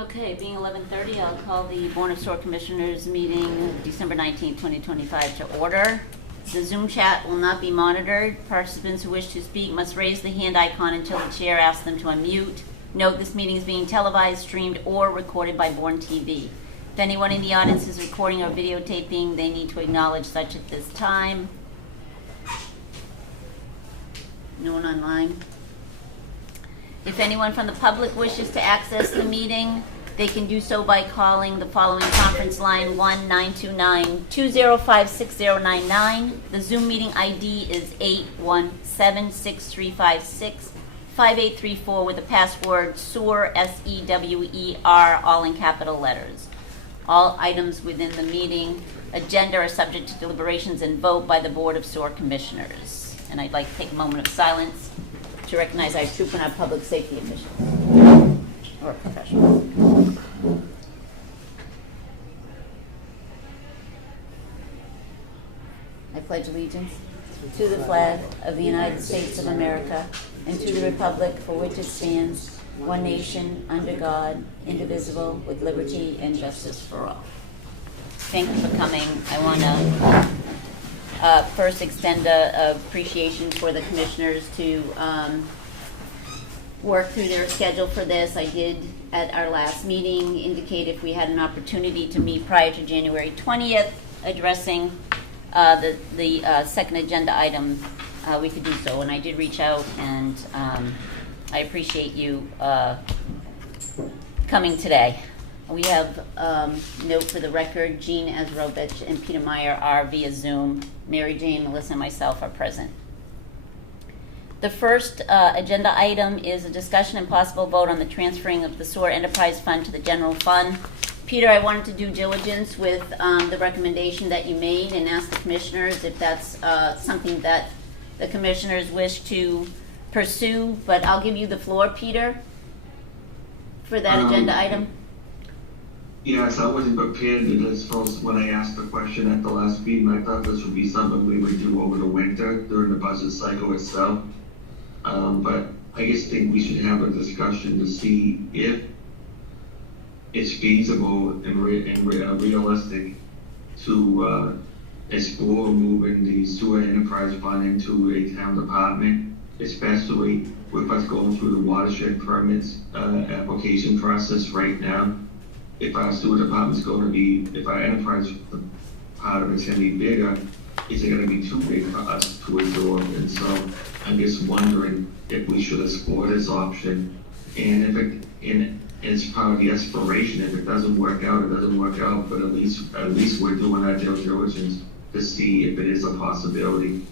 Okay, being 11:30, I'll call the Bourne Sewer Commissioners meeting December 19th, 2025 to order. The Zoom chat will not be monitored. Participants who wish to speak must raise the hand icon until the chair asks them to unmute. Note this meeting is being televised, streamed, or recorded by Bourne TV. If anyone in the audience is recording or videotaping, they need to acknowledge such at this time. No one online? If anyone from the public wishes to access the meeting, they can do so by calling the following conference line, 1-929-205-6099. The Zoom meeting ID is 817-6356-5834 with the password SEWER, S-E-W-E-R, all in capital letters. All items within the meeting agenda are subject to deliberations and vote by the Board of Sewer Commissioners. And I'd like to take a moment of silence to recognize our troop and our public safety officials, or professionals. I pledge allegiance to the flag of the United States of America and to the republic for which it stands, one nation, under God, indivisible, with liberty and justice for all. Thank you for coming. I want to first extend a appreciation for the commissioners to work through their schedule for this. I did at our last meeting indicate if we had an opportunity to meet prior to January 20th addressing the second agenda item, we could do so. And I did reach out, and I appreciate you coming today. We have note for the record, Jean Ezrovich and Peter Meyer are via Zoom. Mary Jane, Melissa, and myself are present. The first agenda item is a discussion and possible vote on the transferring of the Sewer Enterprise Fund to the general fund. Peter, I wanted to do diligence with the recommendation that you made and ask the commissioners if that's something that the commissioners wish to pursue, but I'll give you the floor, Peter, for that agenda item. Yes, I wasn't prepared to this first when I asked the question at the last meeting. I thought this would be something we would do over the winter during the budget cycle itself. But I just think we should have a discussion to see if it's feasible and realistic to explore moving the sewer enterprise fund into a town department, especially with us going through the watershed permits application process right now. If our sewer department's going to be, if our enterprise part of it's going to be bigger, is it going to be too big for us to absorb? And so I'm just wondering if we should explore this option. And if it's part of the exploration. If it doesn't work out, it doesn't work out. But at least we're doing our due diligence to see if it is a possibility.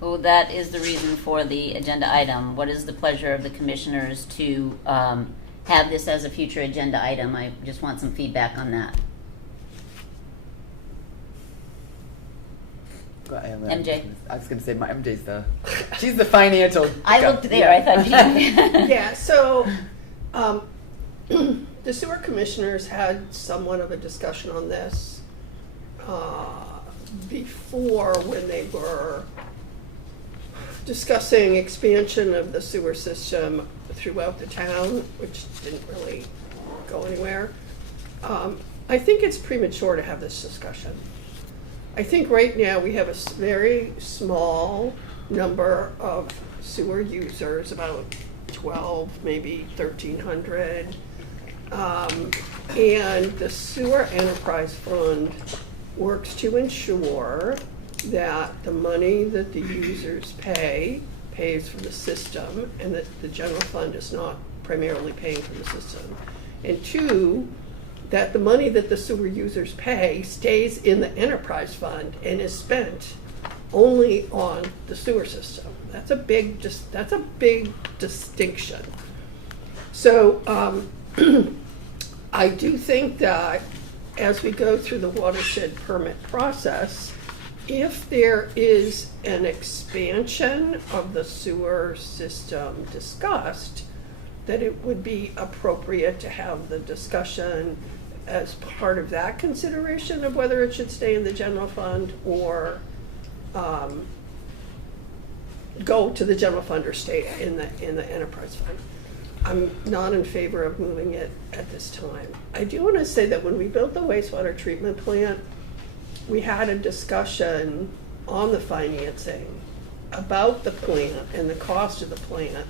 Well, that is the reason for the agenda item. What is the pleasure of the commissioners to have this as a future agenda item? I just want some feedback on that. MJ. I was going to say she's the financial. I looked there. I thought. Yeah. So, the sewer commissioners had somewhat of a discussion on this before, when they were discussing expansion of the sewer system throughout the town, which didn't really go anywhere. I think it's premature to have this discussion. I think right now we have a very small number of sewer users, about 12, maybe 1,300. And the Sewer Enterprise Fund works to ensure that the money that the users pays for the system, and that the general fund is not primarily paying for the system. And two, that the money that the sewer users pay stays in the enterprise fund and is spent only on the sewer system. That's a big distinction. So I do think that as we go through the watershed permit process, if there is an expansion of the sewer system discussed, that it would be appropriate to have the discussion as part of that consideration of whether it should stay in the general fund or go to the general fund or stay in the enterprise fund. I'm not in favor of moving it at this time. I do want to say that when we built the wastewater treatment plant, we had a discussion on the financing about the plant and the cost of the plant.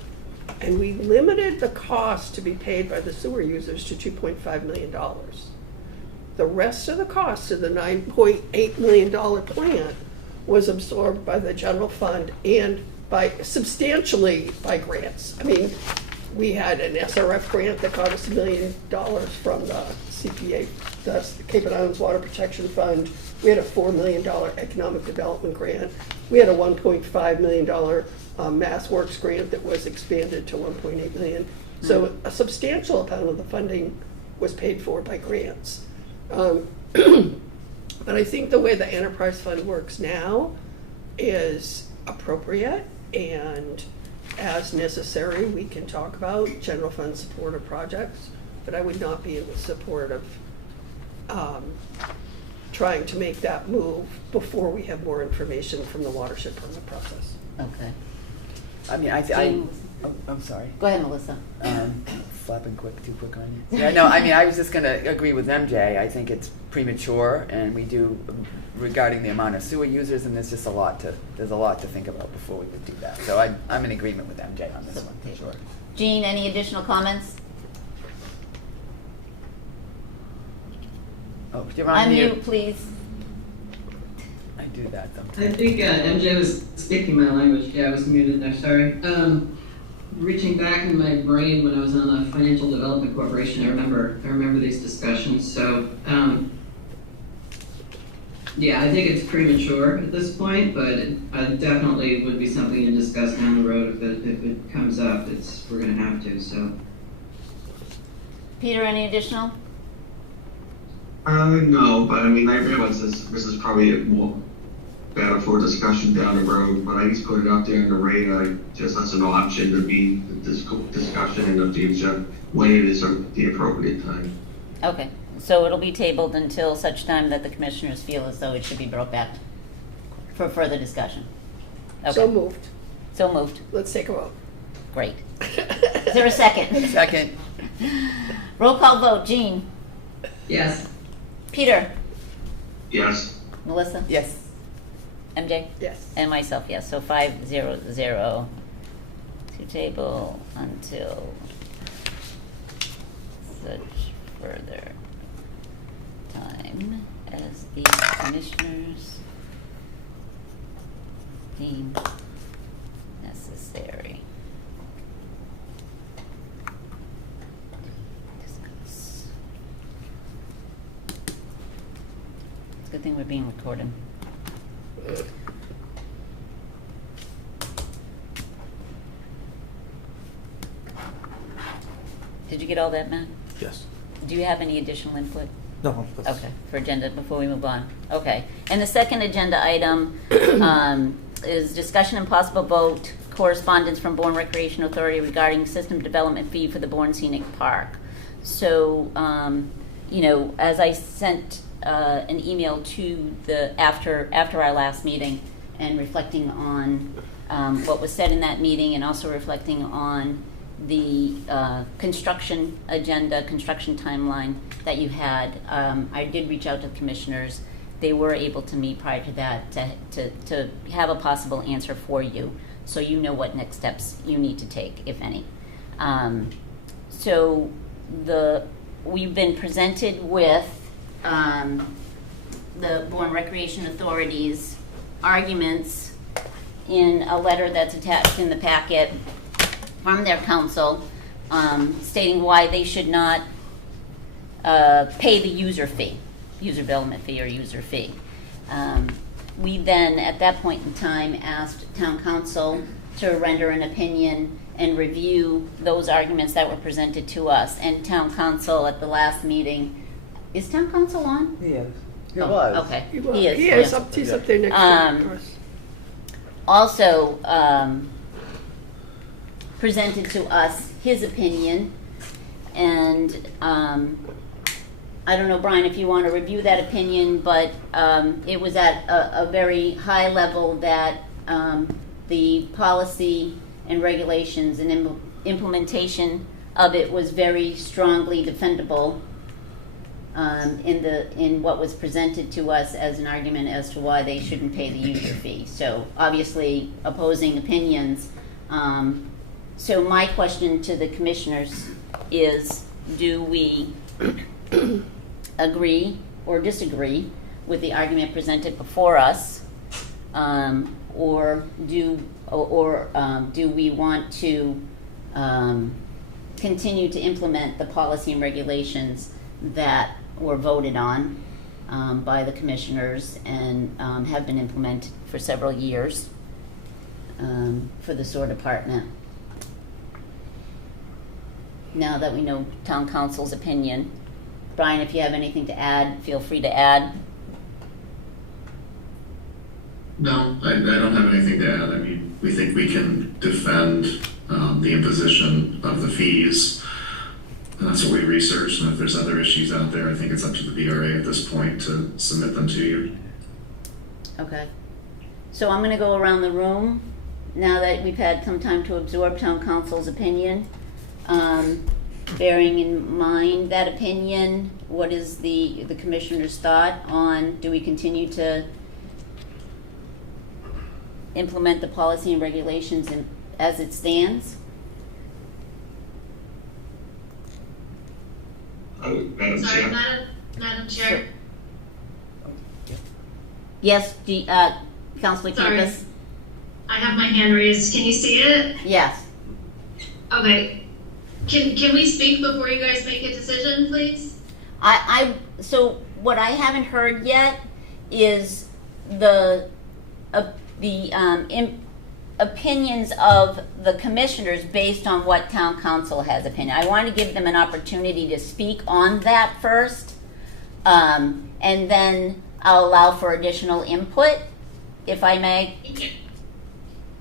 And we limited the cost to be paid by the sewer users to $2.5 million. The rest of the cost of the $9.8 million plant was absorbed by the general fund and substantially by grants. I mean, we had an SRF grant that got us $1 million from the CPA, the Cape and Islands Water Protection Fund. We had a $4 million economic development grant. We had a $1.5 million Mass Works grant that was expanded to $1.8 million. So a substantial amount of the funding was paid for by grants. But I think the way the enterprise fund works now is appropriate, and as necessary, we can talk about general fund supported projects, but I would not be in support of trying to make that move before we have more information from the watershed permit process. Okay. I mean, I'm sorry. Go ahead, Melissa. Flapping too quick on you. Yeah, no, I mean, I was just gonna agree with MJ. I think it's premature, and we do, regarding the amount of sewer users, and there's a lot to think about before we would do that. So I'm in agreement with MJ on this one, for sure. Jean, any additional comments? Oh, you're on mute. Unmute, please. I do that sometimes. I think MJ was speaking my language. Yeah, I was muted there, sorry. Reaching back in my brain when I was on the Financial Development Corporation, I remember these discussions. So, yeah, I think it's premature at this point, but it definitely would be something to discuss down the road if it comes up. We're going to have to. So, Peter, any additional? No, but I mean, I realize this is probably more better for discussion down the road, but I just put it up there in the radar just as an option to be this discussion in the future when it is the appropriate time. Okay, so it'll be tabled until such time that the commissioners feel as though it should be brought back for further discussion. Okay. So moved. So moved. Let's take a vote. Great. Is there a second? Second. Roll call vote. Jean? yes. Peter? Yes. Melissa? Yes. MJ? Yes. And myself, yes. So 5-0-0 to table until such further time as the commissioners deem necessary. Discuss. It's a good thing we're being recorded. Did you get all that, Matt? Yes. Do you have any additional input? No. Okay, for agenda, before we move on. Okay, and the second agenda item is discussion and possible vote, correspondence from Bourne Recreation Authority regarding system development fee for the Bourne Scenic Park. So, as I sent an email to after our last meeting and reflecting on what was said in that meeting, and also reflecting on the construction agenda, construction timeline that you had, I did reach out to the commissioners. They were able to meet prior to that to have a possible answer for you, so you know what next steps you need to take, if any. So we've been presented with the Bourne Recreation Authority's arguments in a letter that's attached in the packet from their counsel, stating why they should not pay the user development fee or user fee. We then, at that point in time, asked town council to render an opinion and review those arguments that were presented to us. And town council at the last meeting, is town council on? Yes. He Oh, was. Okay. He is. Yes. He's up there next to us. Also, presented to us his opinion, and I don't know, Brian, if you want to review that opinion, but it was at a very high level that the policy and regulations and implementation of it was very strongly defendable in what was presented to us as an argument as to why they shouldn't pay the user fee. So obviously opposing opinions. So my question to the commissioners is, do we agree or disagree with the argument presented before us, or do we want to continue to implement the policy and regulations that were voted on by the commissioners and have been implemented for several years for the sewer department? Now that we know town council's opinion, Brian, if you have anything to add, feel free to add. No, I don't have anything to add. I mean, we think we can defend the imposition of the fees. And that's what we researched, and if there's other issues out there, I think it's up to the BRA at this point to submit them to you. Okay. So I'm going to go around the room now that we've had some time to absorb town council's opinion. Bearing in mind that opinion, what is the commissioner's thought on, do we continue to implement the policy and regulations as it stands? Madam Sorry, Chair. Madam Chair. Yes, Councilor Sorry. Campus? I have my hand raised. Can you see it? Yes. Okay. Can we speak before you guys make a decision, please? So what I haven't heard yet is the opinions of the commissioners based on what town council has opinion. I want to give them an opportunity to speak on that first, and then I'll allow for additional input, if I may.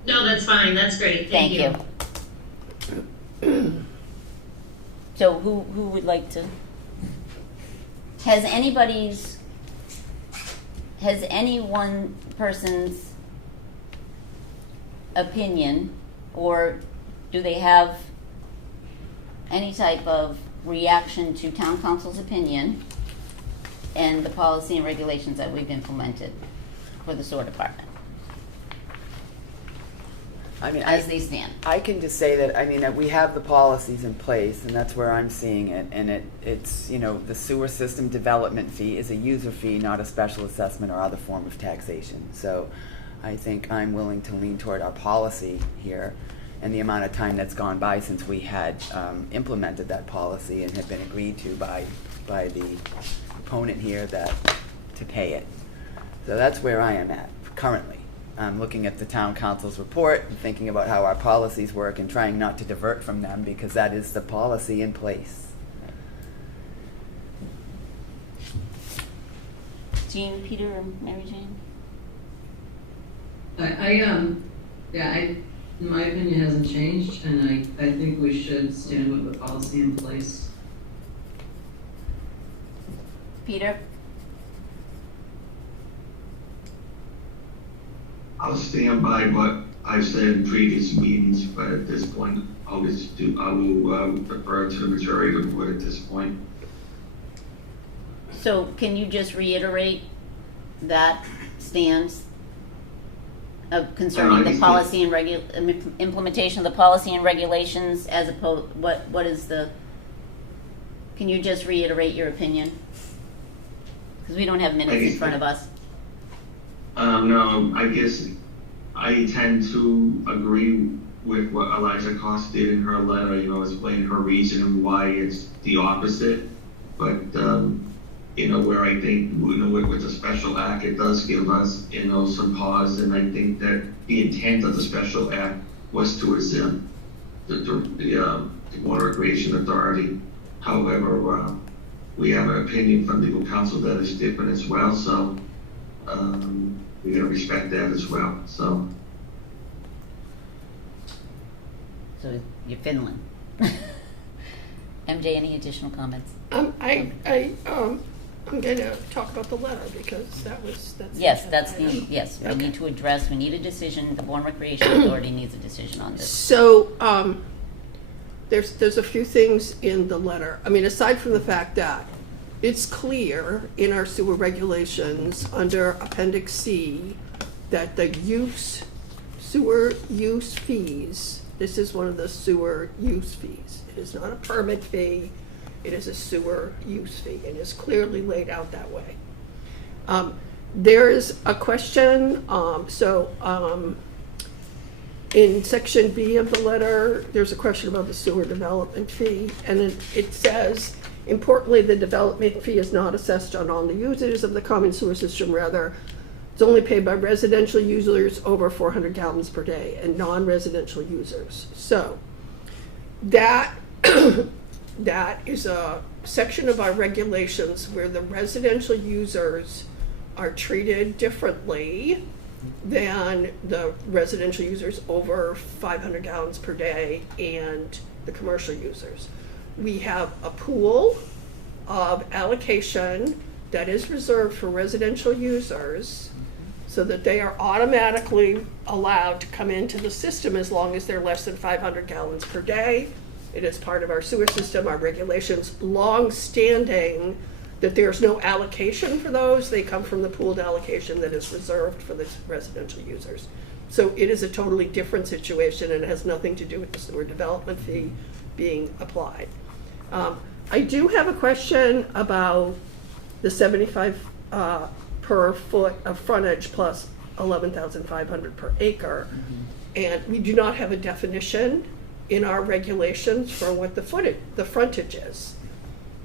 No, that's fine. That's great. Thank you. So who would like to? Has any one person's opinion, or do they have any type of reaction to town council's opinion and the policy and regulations that we've implemented for the sewer department I mean, as they stand? I can just say that, I mean, that we have the policies in place, and that's where I'm seeing it, and it's, you know, the sewer system development fee is a user fee, not a special assessment or other form of taxation. So I think I'm willing to lean toward our policy here, and the amount of time that's gone by since we had implemented that policy and had been agreed to by the opponent here to pay it. So that's where I am at currently. I'm looking at the town council's report and thinking about how our policies work and trying not to divert from them, because that is the policy in place. Jean, Peter, or Mary Jane? My opinion hasn't changed, and I think we should stand with the policy in place. Peter? I'll stand by what I've said in previous meetings, but at this point, I will defer to the majority of the board at this point. So can you just reiterate that stance concerning the policy and implementation of the policy and regulations as opposed, what is the, can you just reiterate your opinion? Because we don't have minutes in front of us. No, I guess I tend to agree with what Eliza Cost did in her letter, explaining her reason and why it's the opposite. But, where I think, with the special act, it does give us, some pause. And I think that the intent of the special act was to exempt the Water Recreation Authority. However, we have an opinion from legal counsel that is different as well. So, we gotta respect that as well, so. So you're Finland. MJ, any additional comments? I'm gonna talk about the letter because that's. Yes, we Okay. need to address, we need a decision, the Bourne Recreation Authority needs a decision on this. So, there's a few things in the letter. I mean, aside from the fact that it's clear in our sewer regulations under Appendix C that the sewer use fees, this is one of the sewer use fees. It is not a permit fee, it is a sewer use fee, and it's clearly laid out that way. There is a question, in section B of the letter, there's a question about the sewer development fee, and it says, importantly, the development fee is not assessed on all the users of the common sewer system, rather, it's only paid by residential users over 400 gallons per day and non-residential users. So, that is a section of our regulations where the residential users are treated differently than the residential users over 500 gallons per day and the commercial users. We have a pool of allocation that is reserved for residential users so that they are automatically allowed to come into the system as long as they're less than 500 gallons per day. It is part of our sewer system, our regulations, long-standing, that there's no allocation for those. They come from the pooled allocation that is reserved for the residential users. So it is a totally different situation, and it has nothing to do with the sewer development fee being applied. I do have a question about the 75 per foot of frontage plus 11,500 per acre. And we do not have a definition in our regulations for what the frontage is.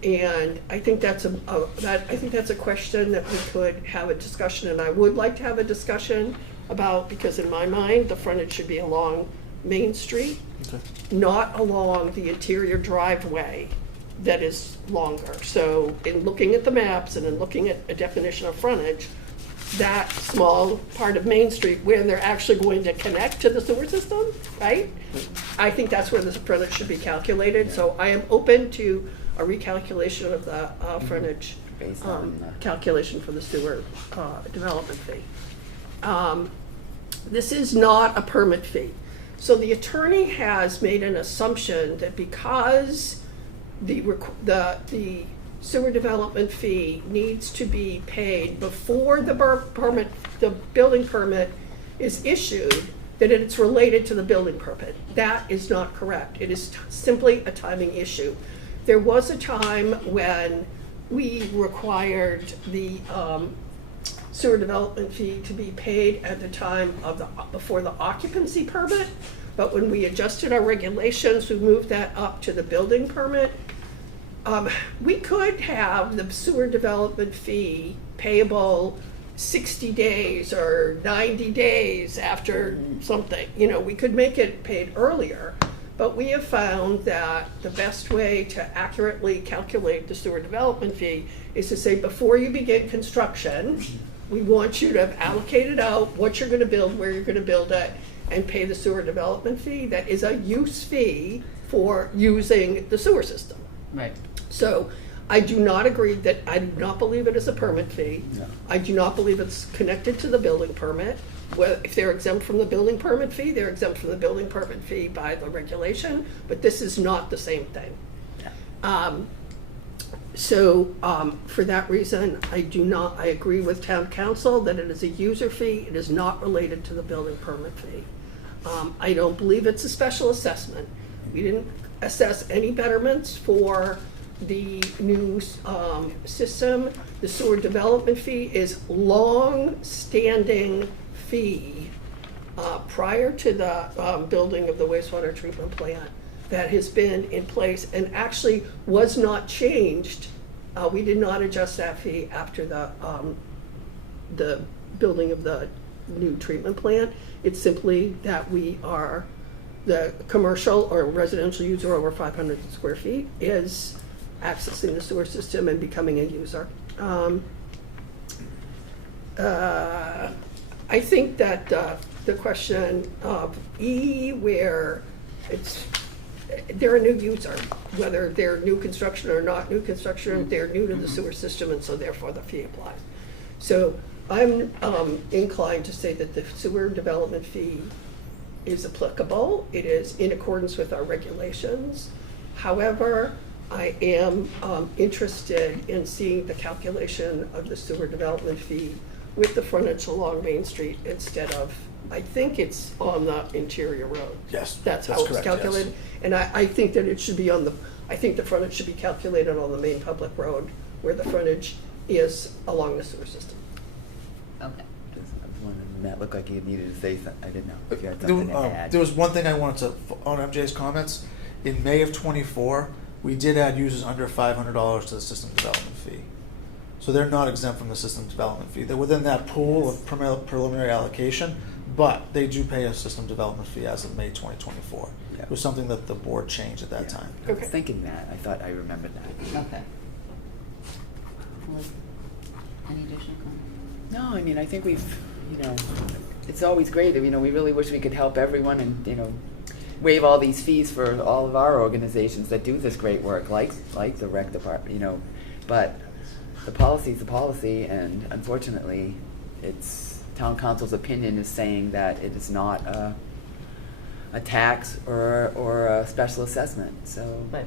And I think that's a question that we could have a discussion, and I would like to have a discussion about, because in my mind, the frontage should be along Main Street, not along the interior driveway that is longer. So in looking at the maps and in looking at a definition of frontage, that small part of Main Street where they're actually going to connect to the sewer system, right? I think that's where the frontage should be calculated. So I am open to a recalculation of the frontage Based on calculation for the sewer development fee. This is not a permit fee. So the attorney has made an assumption that because the sewer development fee needs to be paid before the building permit is issued, that it's related to the building permit. That is not correct. It is simply a timing issue. There was a time when we required the sewer development fee to be paid at the time of before the occupancy permit, but when we adjusted our regulations, we moved that up to the building permit. We could have the sewer development fee payable 60 days or 90 days after something. You know, we could make it paid earlier. But we have found that the best way to accurately calculate the sewer development fee is to say, before you begin construction, we want you to have allocated out what you're going to build, where you're going to build it, and pay the sewer development fee. That is a use fee for using the sewer system. Right. So I do not agree that, I do not believe it is a permit fee. No. I do not believe it's connected to the building permit. Well, if they're exempt from the building permit fee, they're exempt from the building permit fee by the regulation, but this is not the same thing. For that reason, I agree with town council that it is a user fee. It is not related to the building permit fee. I don't believe it's a special assessment. We didn't assess any betterments for the new system. The sewer development fee is long-standing fee prior to the building of the wastewater treatment plant that has been in place and actually was not changed. We did not adjust that fee after the building of the new treatment plant. It's simply that we are, the commercial or residential user over 500 square feet is accessing the sewer system and becoming a user. I think that the question of E, where they're a new user, whether they're new construction or not new construction, they're new to the sewer system, and so therefore the fee applies. So I'm inclined to say that the sewer development fee is applicable. It is in accordance with our regulations. However, I am interested in seeing the calculation of the sewer development fee with the frontage along Main Street instead of, I think it's on the interior road. Yes, That's how that's it's correct, calculated. And I think that it should be on the, I think the frontage should be calculated on the main public road where the frontage is along the sewer system. Okay. Matt looked like he needed to say something. I didn't know if you had something to add. There was one thing I wanted to, on MJ's comments. In May of '24, we did add users under $500 to the system development fee. So they're not exempt from the system development fee. They're within that pool of preliminary allocation, but they do pay a system development fee as of May 2024. Yeah. It was something that the board changed at that Yeah. time. I was thinking that. I thought I remembered that. Okay. Any additional comments? No, I mean, I think we've, it's always great. We really wish we could help everyone and, waive all these fees for all of our organizations that do this great work, like the rec department, But the policy's the policy, and unfortunately, it's town council's opinion is saying that it is not a tax or a special assessment. So Right.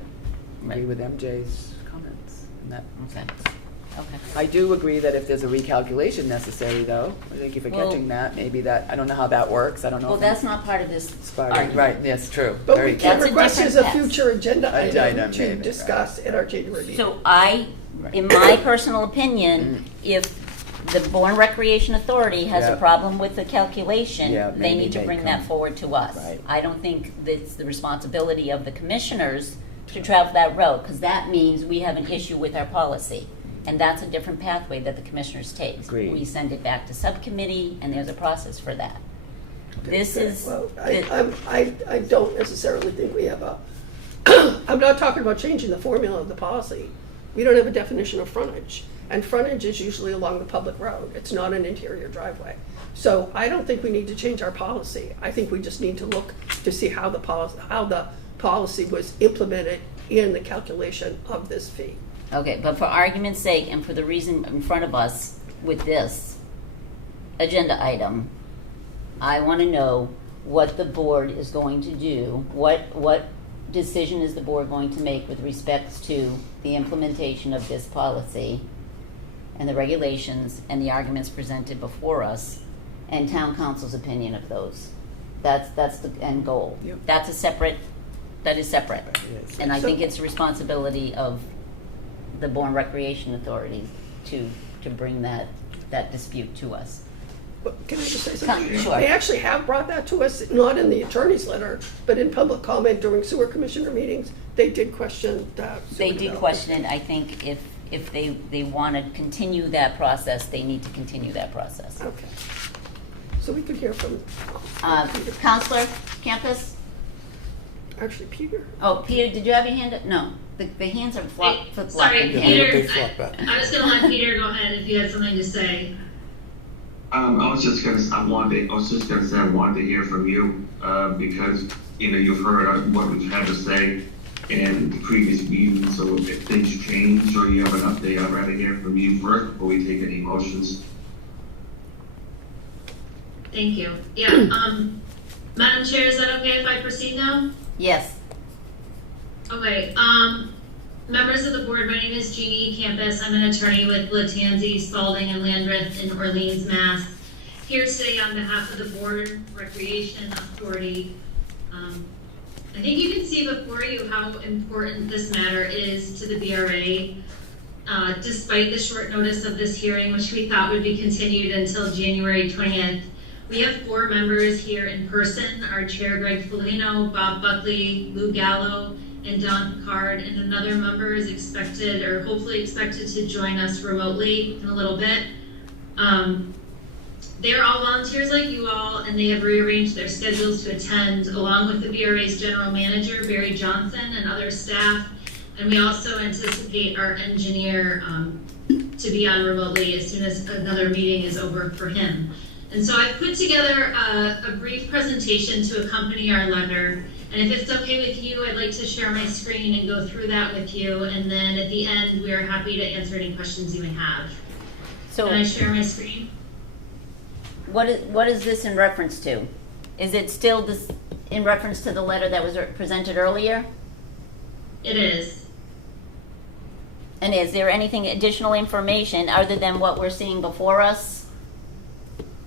I agree with MJ's comments in that Okay. sense. Okay. I do agree that if there's a recalculation necessary, though, thank you for Well- catching that, maybe that, I don't know how that works, I don't know. Well, if that's not part of this argument. Right, yes, true. But Very we can That's a request as a different task. future agenda Agenda item to maybe, discuss at our January meeting. So in my personal opinion, if the Bourne Recreation Authority has a Yeah. problem with the calculation, Yeah, they maybe need to they bring come. that forward to us. Right. I don't think it's the responsibility of the commissioners to travel that road, because that means we have an issue with our policy. And that's a different pathway that the commissioners take. Agreed. We send it back to subcommittee, and there's a process for that. This is, Well, the- I don't necessarily think we have a, I'm not talking about changing the formula of the policy. We don't have a definition of frontage, and frontage is usually along the public road. It's not an interior driveway. So I don't think we need to change our policy. I think we just need to look to see how the policy was implemented in the calculation of this fee. okay, but for argument's sake, and for the reason in front of us with this agenda item, I want to know what the board is going to do, what decision is the board going to make with respect to the implementation of this policy and the regulations and the arguments presented before us, and town council's opinion of those. That's the end goal. Yep. That is separate, Yes. and I So- think it's the responsibility of the Bourne Recreation Authority to bring that dispute to us. But can I just say something? Sure. They actually have brought that to us, not in the attorney's letter, but in public comment during sewer commissioner meetings. They did question that. They did question it. I think if they want to continue that process, they need to continue that process. Okay. So we could hear from Peter. Counselor Campus? Actually, Peter. Oh, Peter, did you have your hand up? No, the hands are flip-flopping. Sorry, Yeah, Peter, they flop back. I was gonna let Peter go ahead if you had something to say. I was just gonna say I wanted to hear from you, because, you've heard what we've had to say in the previous meetings, so if things change or you have an update, I'd rather hear from you first before we take any motions. Thank you. Yeah, Madam Chair, is that okay if I proceed now? Yes. Okay, members of the board, my name is Jeannie Campus. I'm an attorney with Latanzi, Spalding, and Landreth in Orleans, Mass. Here today on behalf of the Bourne Recreation Authority. I think you can see before you how important this matter is to the BRA. Despite the short notice of this hearing, which we thought would be continued until January 20th, we have 4 members here in person, our chair Greg Folino, Bob Buckley, Lou Gallo, and Don Picard, and another member is expected, or hopefully expected, to join us remotely in a little bit. They're all volunteers like you all, and they have rearranged their schedules to attend, along with the BRA's general manager, Barry Johnson, and other staff. And we also anticipate our engineer to be on remotely as soon as another meeting is over for him. And so I've put together a brief presentation to accompany our letter. And if it's okay with you, I'd like to share my screen and go through that with you. And then at the end, we are happy to answer any questions you may have. So Can I share my screen? what is this in reference to? Is it still this, in reference to the letter that was presented earlier? It is. And is there anything additional information other than what we're seeing before us?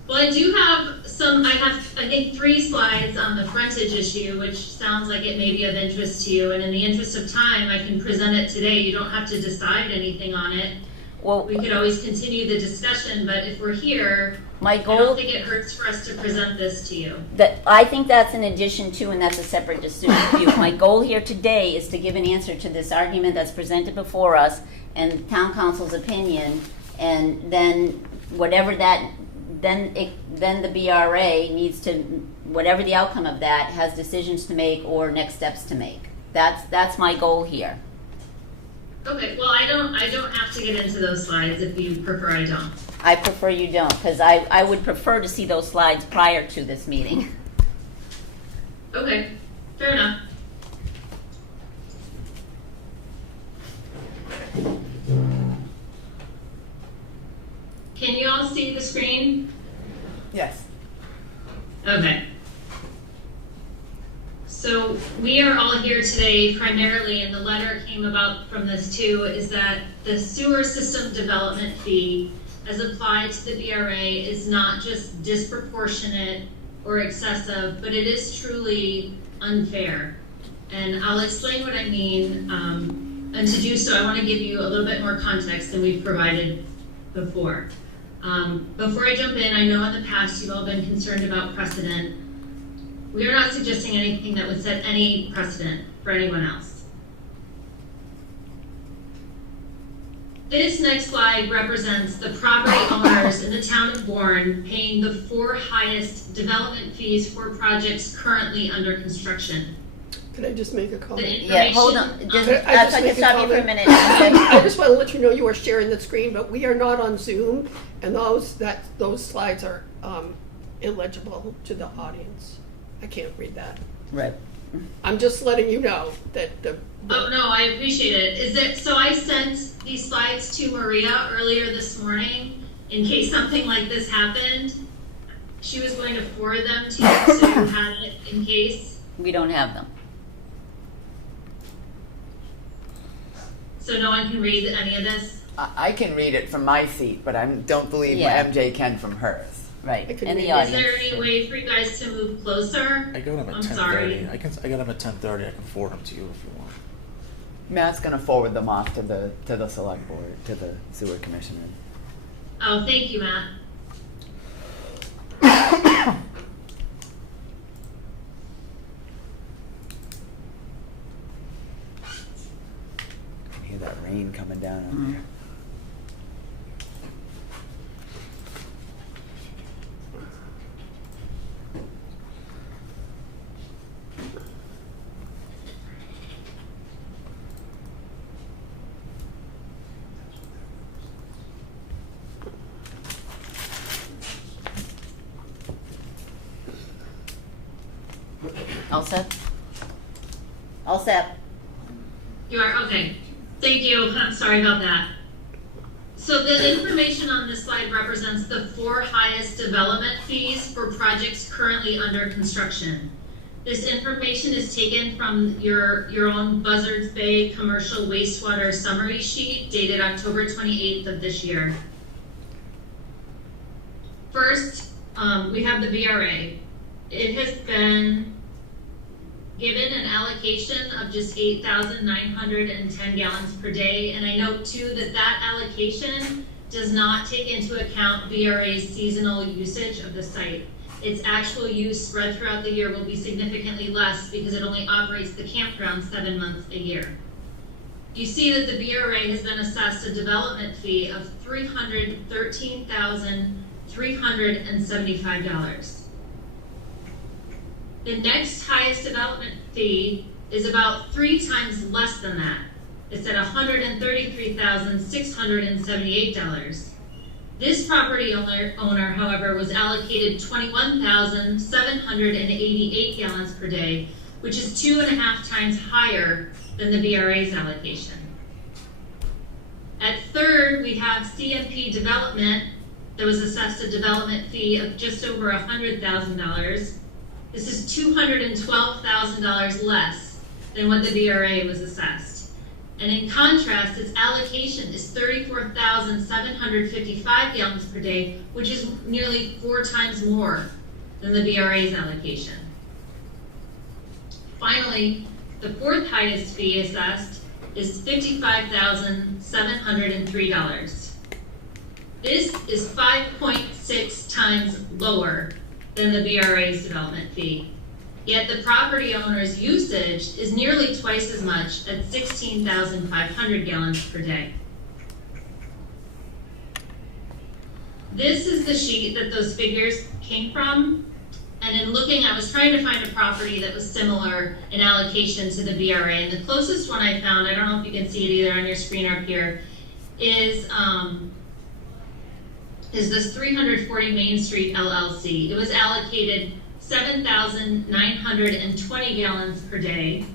Well, I do have I think 3 slides on the frontage issue, which sounds like it may be of interest to you. And in the interest of time, I can present it today. You don't have to decide anything on it. Well, We could always continue the discussion, but if we're here, my I goal, don't think it hurts for us to present this to you. I think that's an addition to, and that's a separate dispute. My goal here today is to give an answer to this argument that's presented before us and town council's opinion, and then whatever that, then the BRA needs to, whatever the outcome of that, has decisions to make or next steps to make. That's my goal here. Okay, well, I don't have to get into those slides if you prefer I don't. I prefer you don't, because I would prefer to see those slides prior to this meeting. Okay, fair enough. Can you all see the screen? Yes. Okay. So we are all here today primarily, and the letter came about from this too, is that the sewer system development fee as applied to the BRA is not just disproportionate or excessive, but it is truly unfair. And I'll explain what I mean. And to do so, I want to give you a little bit more context than we've provided before. Before I jump in, I know in the past you've all been concerned about precedent. We are not suggesting anything that would set any precedent for anyone else. This next slide represents the property owners in the town of Bourne paying the 4 highest development fees for projects currently under construction. Can I just make a The comment? Yeah, hold on. information Just, I just if I can make a stop you for a comment? minute. I just want to let you know you are sharing the screen, but we are not on Zoom, and those slides are illegible to the audience. I can't read that. Right. I'm just letting you know that Oh, no, I appreciate it. So I sent these slides to Maria earlier this morning in case something like this happened. She was going to forward them to you so you had it in case. We don't have them. So no one can read any of this? I can read it from my seat, but I don't believe Yeah. MJ can from hers. Right. I can And read the it. Is there audience. any way for you guys to move closer? I got them at I'm 10:30. sorry. I got them at 10:30. I can forward them to you if you want. Matt's gonna forward them off to the select board, to the sewer commissioner. Oh, thank you, Matt. I can hear that rain coming down on there. All set? All set. You are, okay. Thank you. I'm sorry about that. So the information on this slide represents the 4 highest development fees for projects currently under construction. This information is taken from your own Buzzards Bay commercial wastewater summary sheet dated October 28th of this year. First, we have the BRA. It has been given an allocation of just 8,910 gallons per day. And I note too that allocation does not take into account BRA's seasonal usage of the site. Its actual use spread throughout the year will be significantly less because it only operates the campground 7 months a year. You see that the BRA has been assessed a development fee of $313,375. The next highest development fee is about 3 times less than that. It's at $133,678. This property owner, however, was allocated 21,788 gallons per day, which is 2.5 times higher than the BRA's allocation. At third, we have CMP Development that was assessed a development fee of just over $100,000. This is $212,000 less than what the BRA was assessed. And in contrast, its allocation is 34,755 gallons per day, which is nearly 4 times more than the BRA's allocation. Finally, the fourth highest fee assessed is $55,703. This is 5.6 times lower than the BRA's development fee. Yet the property owner's usage is nearly twice as much at 16,500 gallons per day. This is the sheet that those figures came from. And in looking, I was trying to find a property that was similar in allocation to the BRA. And the closest one I found, I don't know if you can see it either on your screen or up here, is this 340 Main Street LLC. It was allocated 7,920 gallons per day.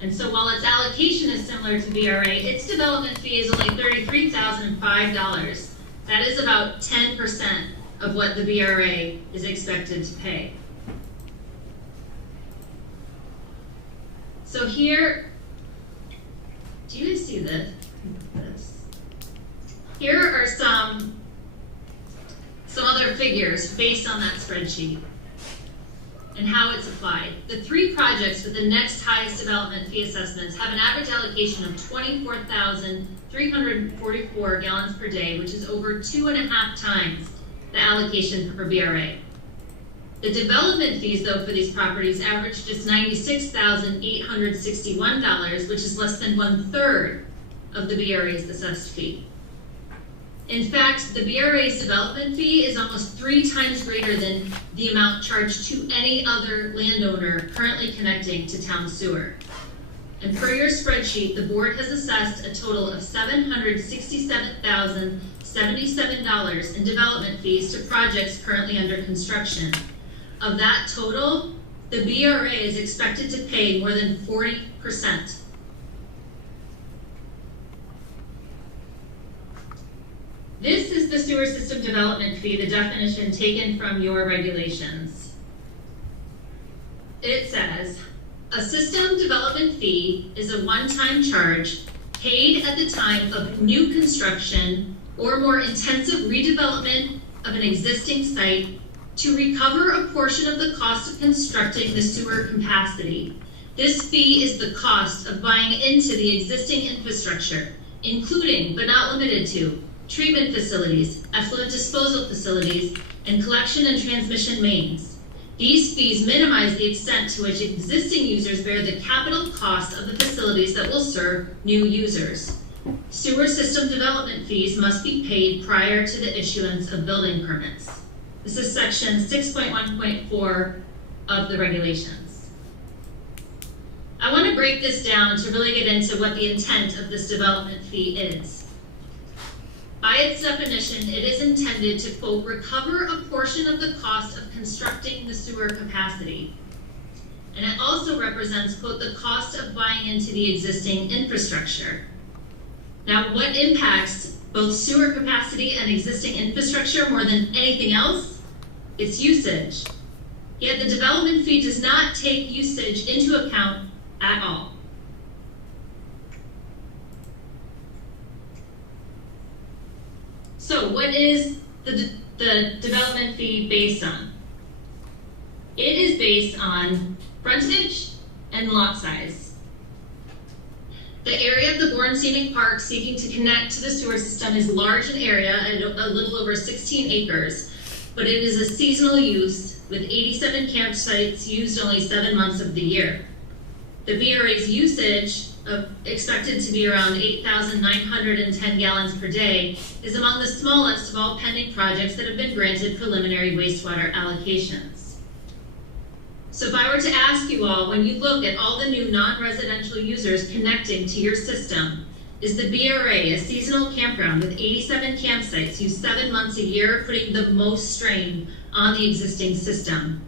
And so while its allocation is similar to BRA, its development fee is only $33,005. That is about 10% of what the BRA is expected to pay. So here, do you guys see this? Here are some other figures based on that spreadsheet and how it's applied. The 3 projects with the next highest development fee assessments have an average allocation of 24,344 gallons per day, which is over 2.5 times the allocation for BRA. The development fees, though, for these properties average just $96,861, which is less than 1/3 of the BRA's assessed fee. In fact, the BRA's development fee is almost 3 times greater than the amount charged to any other landowner currently connecting to town sewer. And per your spreadsheet, the board has assessed a total of $767,077 in development fees to projects currently under construction. Of that total, the BRA is expected to pay more than 40%. This is the sewer system development fee, the definition taken from your regulations. It says, a system development fee is a one-time charge paid at the time of new construction or more intensive redevelopment of an existing site to recover a portion of the cost of constructing the sewer capacity. This fee is the cost of buying into the existing infrastructure, including, but not limited to, treatment facilities, effluent disposal facilities, and collection and transmission mains. These fees minimize the extent to which existing users bear the capital cost of the facilities that will serve new users. Sewer system development fees must be paid prior to the issuance of building permits. This is section 6.1.4 of the regulations. I want to break this down to really get into what the intent of this development fee is. By its definition, it is intended to, quote, recover a portion of the cost of constructing the sewer capacity. And it also represents, quote, the cost of buying into the existing infrastructure. Now, what impacts both sewer capacity and existing infrastructure more than anything else? It's usage. Yet the development fee does not take usage into account at all. So what is the development fee based on? It is based on frontage and lot size. The area of the Bourne Scenic Park seeking to connect to the sewer system is large in area at a little over 16 acres, but it is a seasonal use with 87 campsites used only 7 months of the year. The BRA's usage, expected to be around 8,910 gallons per day, is among the smallest of all pending projects that have been granted preliminary wastewater allocations. So if I were to ask you all, when you look at all the new non-residential users connecting to your system, is the BRA a seasonal campground with 87 campsites used 7 months a year, putting the most strain on the existing system?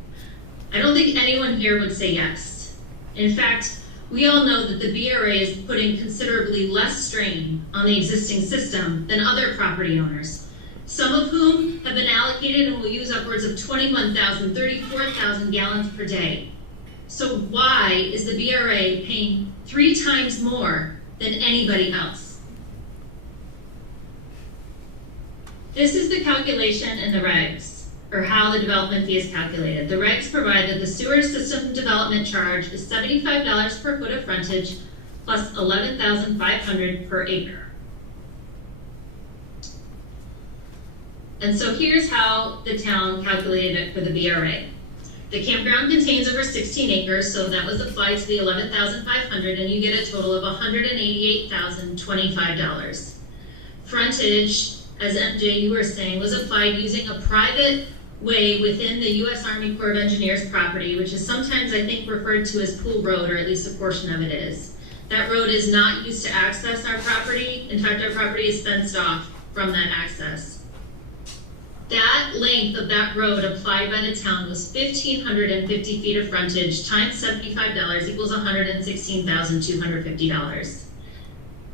I don't think anyone here would say yes. In fact, we all know that the BRA is putting considerably less strain on the existing system than other property owners. some of whom have been allocated and will use upwards of 21,000, 34,000 gallons per day. So why is the BRA paying 3 times more than anybody else? This is the calculation in the regs, or how the development fee is calculated. The regs provide that the sewer system development charge is $75 per foot of frontage plus $11,500 per acre. And so here's how the town calculated it for the BRA. The campground contains over 16 acres, so that was applied to the $11,500, and you get a total of $188,025. Frontage, as MJ, you were saying, was applied using a private way within the U.S. Army Corps of Engineers property, which is sometimes, I think, referred to as Pool Road, or at least a portion of it is. That road is not used to access our property. In fact, our property is fenced off from that access. That length of that road applied by the town was 1,550 feet of frontage times $75 equals $116,250.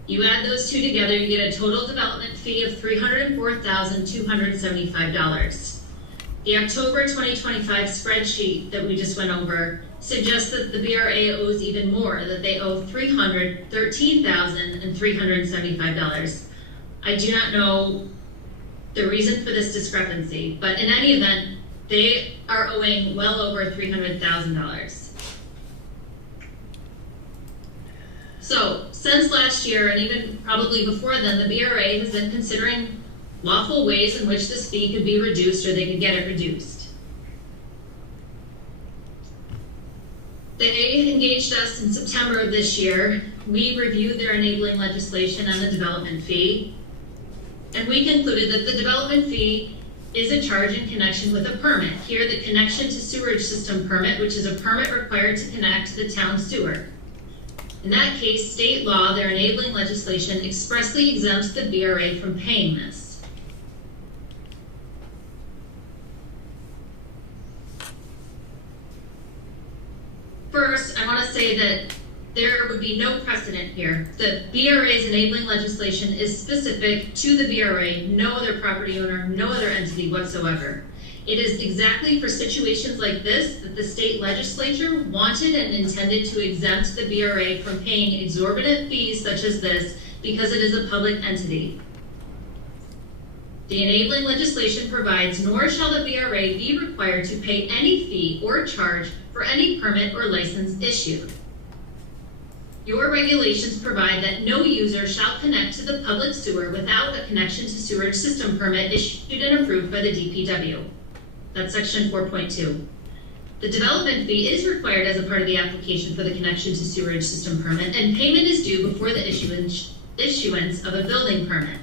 You add those two together, you get a total development fee of $304,275. The October 2025 spreadsheet that we just went over suggests that the BRA owes even more, that they owe $313,375. I do not know the reason for this discrepancy, but in any event, they are owing well over $300,000. So, since last year, and even probably before then, the BRA has been considering lawful ways in which this fee could be reduced or they could get it reduced. They engaged us in September of this year. We reviewed their enabling legislation on the development fee, and we concluded that the development fee is a charge in connection with a permit. Here, the connection to sewerage system permit, which is a permit required to connect to the town sewer. In that case, state law, their enabling legislation, expressly exempts the BRA from paying this. First, I want to say that there would be no precedent here. The BRA's enabling legislation is specific to the BRA, no other property owner, no other entity whatsoever. It is exactly for situations like this that the state legislature wanted and intended to exempt the BRA from paying exorbitant fees such as this because it is a public entity. The enabling legislation provides, nor shall the BRA be required to pay any fee or charge for any permit or license issued. Your regulations provide that no user shall connect to the public sewer without a connection to sewerage system permit issued and approved by the DPW. That's section 4.2. The development fee is required as a part of the application for the connection to sewerage system permit, and payment is due before the issuance of a building permit.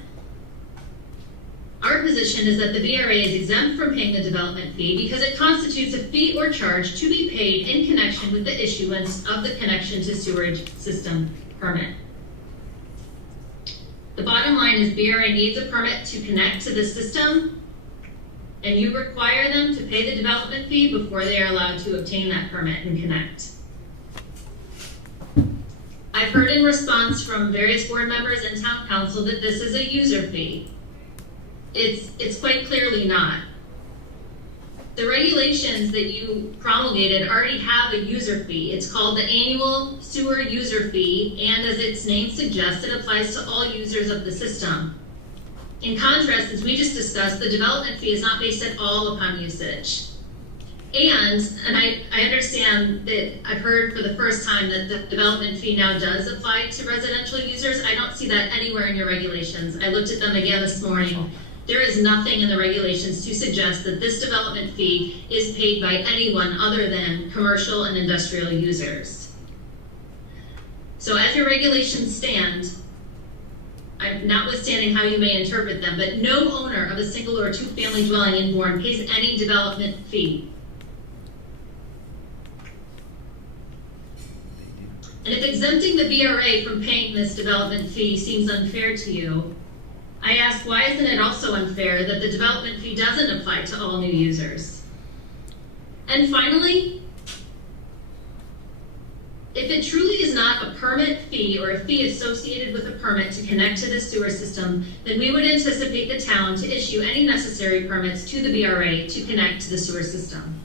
Our position is that the BRA is exempt from paying the development fee because it constitutes a fee or charge to be paid in connection with the issuance of the connection to sewerage system permit. The bottom line is BRA needs a permit to connect to the system, and you require them to pay the development fee before they are allowed to obtain that permit and connect. I've heard in response from various board members and town council that this is a user fee. It's quite clearly not. The regulations that you promulgated already have a user fee. It's called the annual sewer user fee, and as its name suggests, it applies to all users of the system. In contrast, as we just discussed, the development fee is not based at all upon usage. And I understand that I've heard for the first time that the development fee now does apply to residential users. I don't see that anywhere in your regulations. I looked at them again this morning. There is nothing in the regulations to suggest that this development fee is paid by anyone other than commercial and industrial users. So as your regulations stand, notwithstanding how you may interpret them, but no owner of a single or two-family dwelling in Bourne pays any development fee. And if exempting the BRA from paying this development fee seems unfair to you, I ask, why isn't it also unfair that the development fee doesn't apply to all new users? And finally, If it truly is not a permit fee or a fee associated with a permit to connect to the sewer system, then we would anticipate the town to issue any necessary permits to the BRA to connect to the sewer system.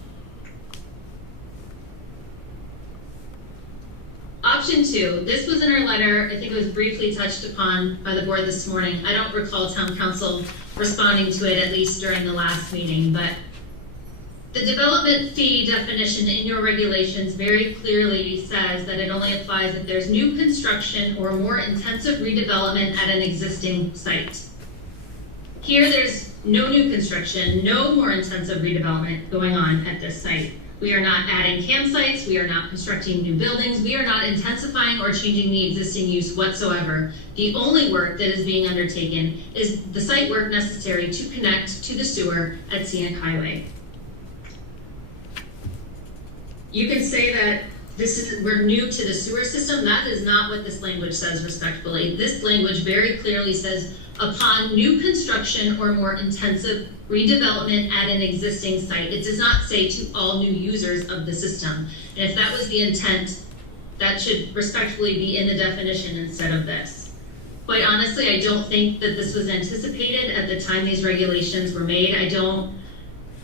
Option 2, this was in our letter, I think it was briefly touched upon by the board this morning. I don't recall town council responding to it, at least during the last meeting, but the development fee definition in your regulations very clearly says that it only applies if there's new construction or more intensive redevelopment at an existing site. Here, there's no new construction, no more intensive redevelopment going on at this site. We are not adding campsites, we are not constructing new buildings, we are not intensifying or changing the existing use whatsoever. The only work that is being undertaken is the site work necessary to connect to the sewer at Scenic Highway. You can say that we're new to the sewer system. That is not what this language says, respectfully. This language very clearly says, upon new construction or more intensive redevelopment at an existing site. It does not say to all new users of the system. And if that was the intent, that should respectfully be in the definition instead of this. Quite honestly, I don't think that this was anticipated at the time these regulations were made. I don't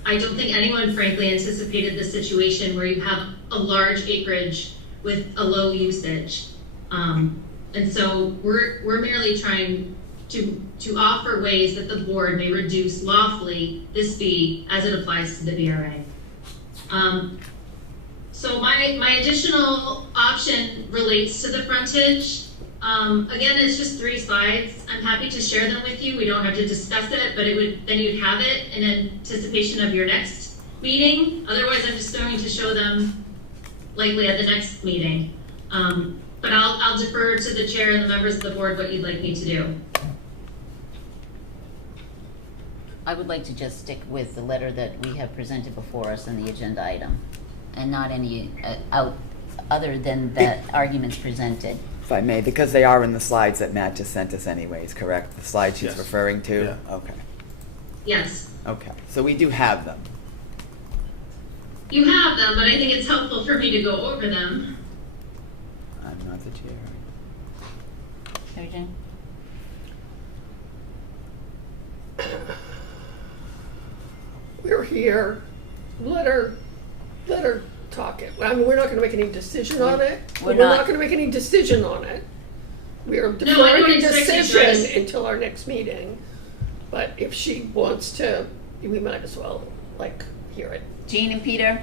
think anyone frankly anticipated the situation where you have a large acreage with a low usage. And so we're merely trying to offer ways that the board may reduce lawfully this fee as it applies to the BRA. So my additional option relates to the frontage. Again, it's just 3 slides. I'm happy to share them with you. We don't have to discuss it, but then you'd have it in anticipation of your next meeting. Otherwise, I'm just going to show them likely at the next meeting. But I'll defer to the chair and the members of the board what you'd like me to do. I would like to just stick with the letter that we have presented before us in the agenda item, and not any other than that arguments presented. If I may, because they are in the slides that Matt just sent us anyways, correct? The slides she's Yes. referring to? Yeah. Okay. Yes, Okay. So we do have them. you have them, but I think it's helpful for me to go over them. I'm not the chair. Mary Jane? We're here, let her talk it. I mean, we're not gonna make any decision on it. We're We're not. not gonna make any decision on it. We are I don't deferring a expect you to decision guys- until our next meeting. But if she wants to, we might as well, hear it. Jean and Peter?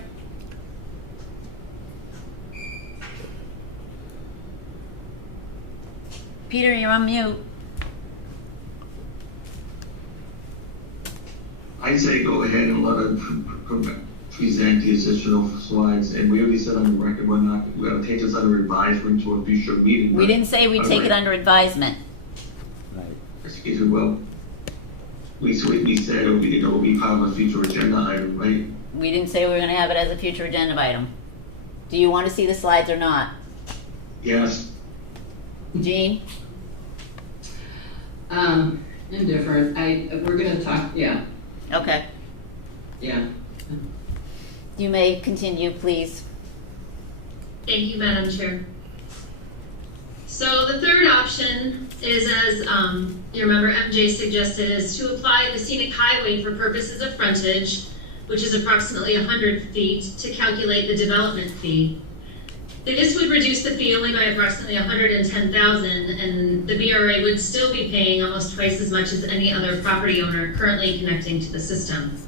Peter, you're on mute. I'd say go ahead and let her present the additional slides, and we already said on the record, we're gonna take this under advisement to a future meeting. We didn't say we'd take it under advisement. Right. Excuse me, well, we said it would be part of a future agenda item, right? We didn't say we were gonna have it as a future agenda item. Do you want to see the slides or not? Yes. Jean? Indifferent. We're gonna talk, yeah. Okay. You may continue, please. Thank you, Madam Chair. So the third option is, as your member MJ suggested, is to apply the scenic highway for purposes of frontage, which is approximately 100 feet, to calculate the development fee. This would reduce the fee only by approximately $110,000, and the BRA would still be paying almost twice as much as any other property owner currently connecting to the system.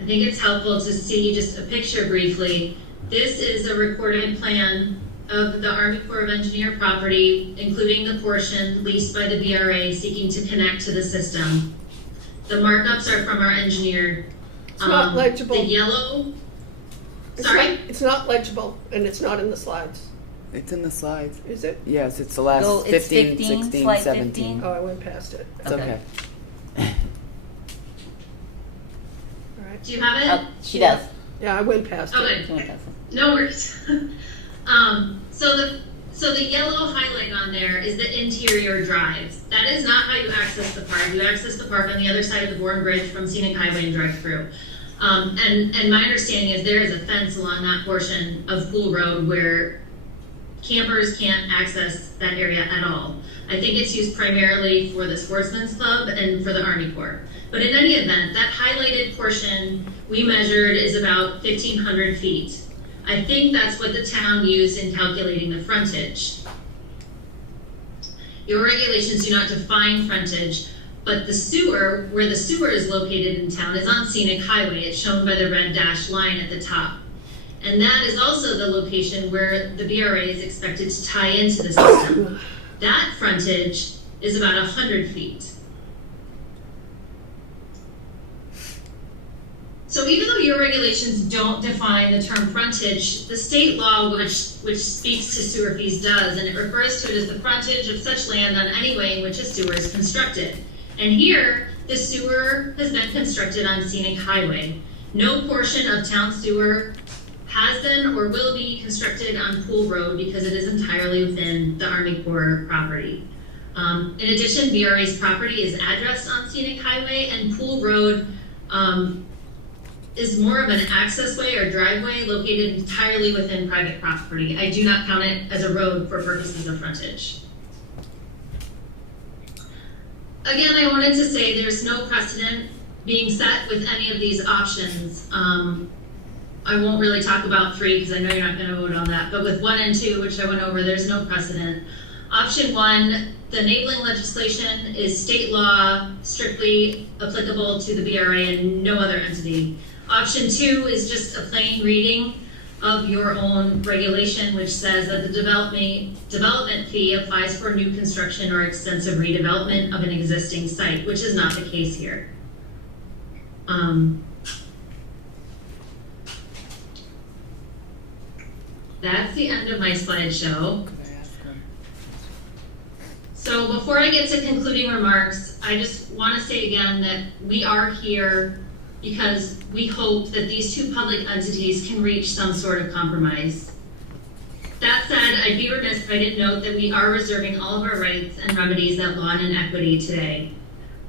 I think it's helpful to see just a picture briefly. This is a recorded plan of the Army Corps of Engineer property, including the portion leased by the BRA seeking to connect to the system. The markups are from our engineer. It's not legible. The yellow, It's not legible, and it's not in the slides, It's in the slides. is it? Yes, it's the last Go- it's 15, 15, 16, slide 17. 15. Oh, I went past it. It's okay. All right. do you have it? She does. Yeah, I went past it. Okay. She went past it. No worries. So the yellow highlight on there is the interior drives. That is not how you access the park. You access the park on the other side of the Bourne Bridge from Scenic Highway and drive through. And my understanding is there is a fence along that portion of Pool Road where campers can't access that area at all. I think it's used primarily for the Sportsman's Club and for the Army Corps. But in any event, that highlighted portion we measured is about 1,500 feet. I think that's what the town used in calculating the frontage. Your regulations do not define frontage, but the sewer, where the sewer is located in town, is on scenic highway. It's shown by the red dashed line at the top. And that is also the location where the BRA is expected to tie into the system. That frontage is about 100 feet. So even though your regulations don't define the term frontage, the state law which speaks to sewer fees does, and it refers to it as the frontage of such land on any way in which a sewer is constructed. And here, the sewer has been constructed on scenic highway. No portion of town sewer has been or will be constructed on Pool Road because it is entirely within the Army Corps property. In addition, BRA's property is addressed on scenic highway, and Pool Road is more of an access way or driveway located entirely within private property. I do not count it as a road for purposes of frontage. Again, I wanted to say there's no precedent being set with any of these options. I won't really talk about 3 because I know you're not going to vote on that, but with 1 and 2, which I went over, there's no precedent. Option 1, the enabling legislation is state law, strictly applicable to the BRA and no other entity. Option 2 is just a plain reading of your own regulation, which says that the development fee applies for new construction or extensive redevelopment of an existing site, which is not the case here. That's the end of my slideshow. So before I get to concluding remarks, I just want to say again that we are here because we hope that these 2 public entities can reach some sort of compromise. That said, I'd be remiss if I didn't note that we are reserving all of our rights and remedies at Law and Equity today.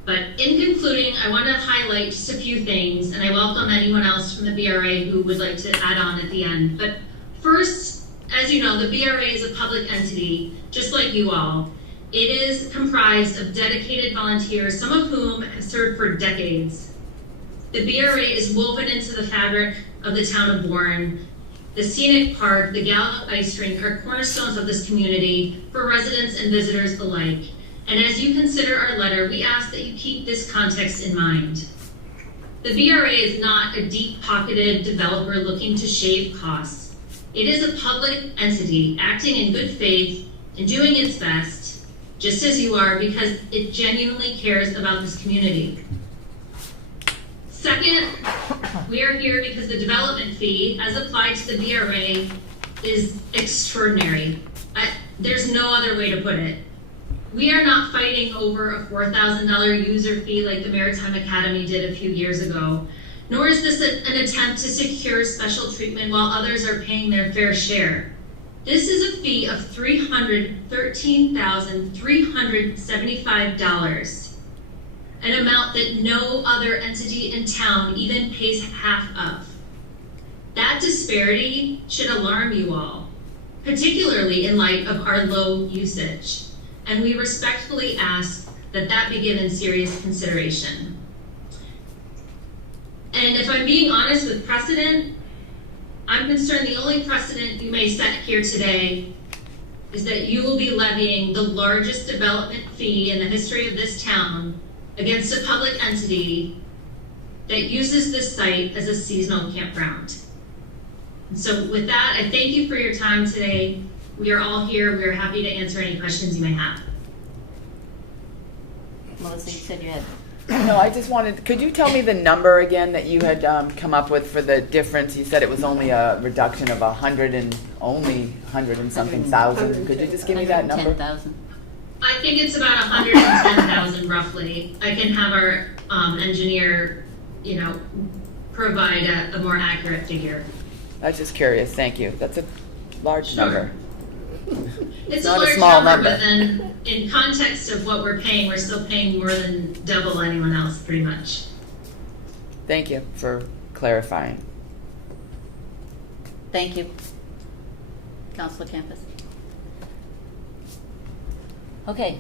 But in concluding, I want to highlight just a few things, and I welcome anyone else from the BRA who would like to add on at the end. But first, as you know, the BRA is a public entity, just like you all. It is comprised of dedicated volunteers, some of whom have served for decades. The BRA is woven into the fabric of the town of Bourne. The scenic park, the Gallup ice rink are cornerstones of this community for residents and visitors alike. And as you consider our letter, we ask that you keep this context in mind. The BRA is not a deep-pocketed developer looking to shave costs. It is a public entity acting in good faith and doing its best, just as you are, because it genuinely cares about this community. Second, we are here because the development fee, as applied to the BRA, is extraordinary. There's no other way to put it. We are not fighting over a $4,000 user fee like the Maritime Academy did a few years ago, nor is this an attempt to secure special treatment while others are paying their fair share. This is a fee of $313,375. An amount that no other entity in town even pays half of. That disparity should alarm you all, particularly in light of our low usage. And we respectfully ask that that be given serious consideration. And if I'm being honest with precedent, I'm concerned the only precedent you may set here today is that you will be levying the largest development fee in the history of this town against a public entity that uses this site as a seasonal campground. And so with that, I thank you for your time today. We are all here. We are happy to answer any questions you may have. Melissa, you said you had. No, I just wanted, could you tell me the number again that you had come up with for the difference? You said it was only a reduction of 100 and something thousand. Could you just give me that number? 110,000. I think it's about 110,000 roughly. I can have our engineer, provide a more accurate figure. I was just curious. Thank you. That's a large number. It's Not a large small number, number. but then in context of what we're paying, we're still paying more than double anyone else, pretty much. Thank you for clarifying. Thank you. Councilor Campus. Okay,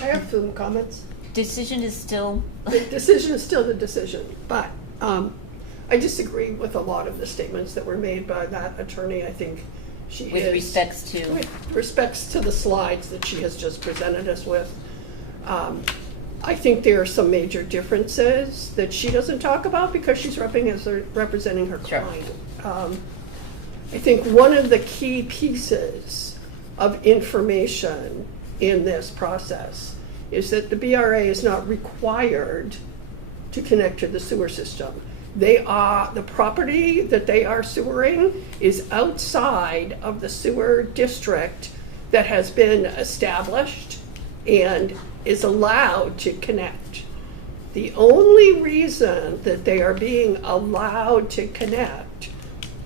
I have some comments. decision is still, The decision is still the decision, but I disagree with a lot of the statements that were made by that attorney. I think she is. with respects to, With respects to the slides that she has just presented us with. I think there are some major differences that she doesn't talk about because she's representing her Sure. client. I think one of the key pieces of information in this process is that the BRA is not required to connect to the sewer system. The property that they are sewering is outside of the sewer district that has been established and is allowed to connect. The only reason that they are being allowed to connect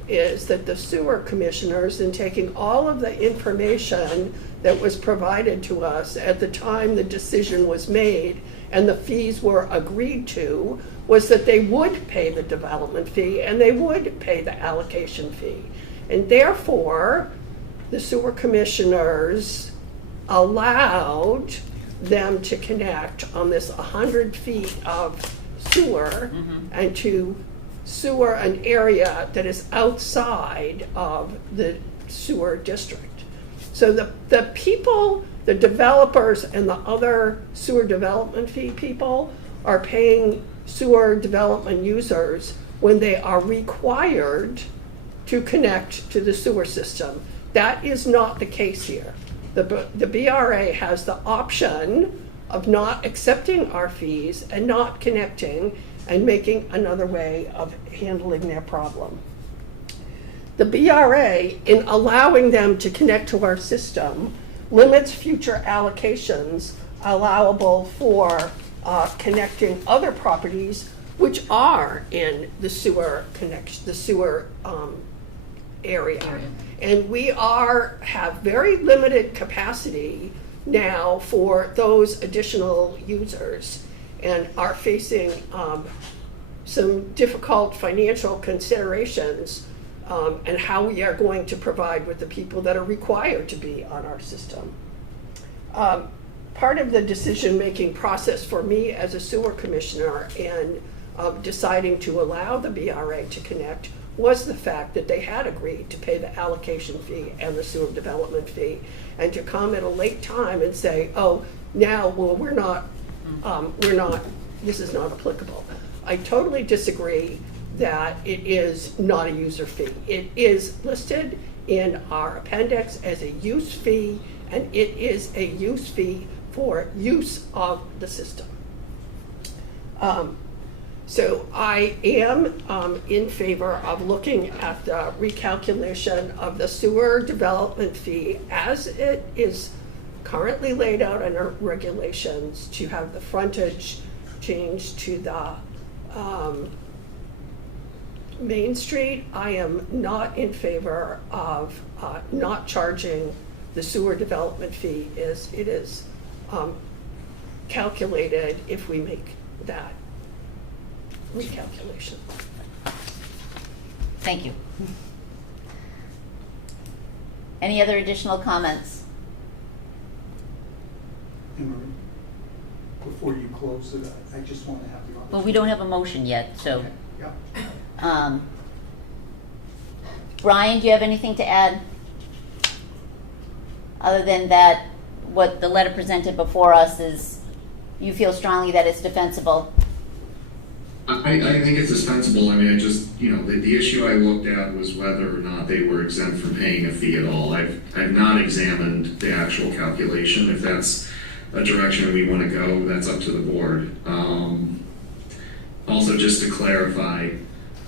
is that the sewer commissioners, in taking all of the information that was provided to us at the time the decision was made and the fees were agreed to, was that they would pay the development fee and they would pay the allocation fee. And therefore, the sewer commissioners allowed them to connect on this 100 feet of sewer and to sewer an area that is outside of the sewer district. So the people, the developers and the other sewer development fee people are paying sewer development users when they are required to connect to the sewer system. That is not the case here. The BRA has the option of not accepting our fees and not connecting and making another way of handling their problem. The BRA, in allowing them to connect to our system, limits future allocations allowable for connecting other properties which are in the sewer area. And we have very limited capacity now for those additional users and are facing some difficult financial considerations and how we are going to provide with the people that are required to be on our system. Part of the decision-making process for me as a sewer commissioner and deciding to allow the BRA to connect was the fact that they had agreed to pay the allocation fee and the sewer development fee, and to come at a late time and say, oh, now, well, this is not applicable. I totally disagree that it is not a user fee. It is listed in our appendix as a use fee, and it is a use fee for use of the system. So I am in favor of looking at the recalculation of the sewer development fee as it is currently laid out in our regulations, to have the frontage changed to the Main Street. I am not in favor of not charging the sewer development fee as it is calculated if we make that recalculation. thank you. Any other additional comments? Emery, before you close it, I just want to have the opportunity. Well, we don't have a motion yet, so. Okay, yeah. Brian, do you have anything to add? Other than that, what the letter presented before us is, you feel strongly that it's defensible? I think it's dispensable. I mean, I just, the issue I looked at was whether or not they were exempt from paying a fee at all. I've not examined the actual calculation. If that's a direction we want to go, that's up to the board. Also, just to clarify,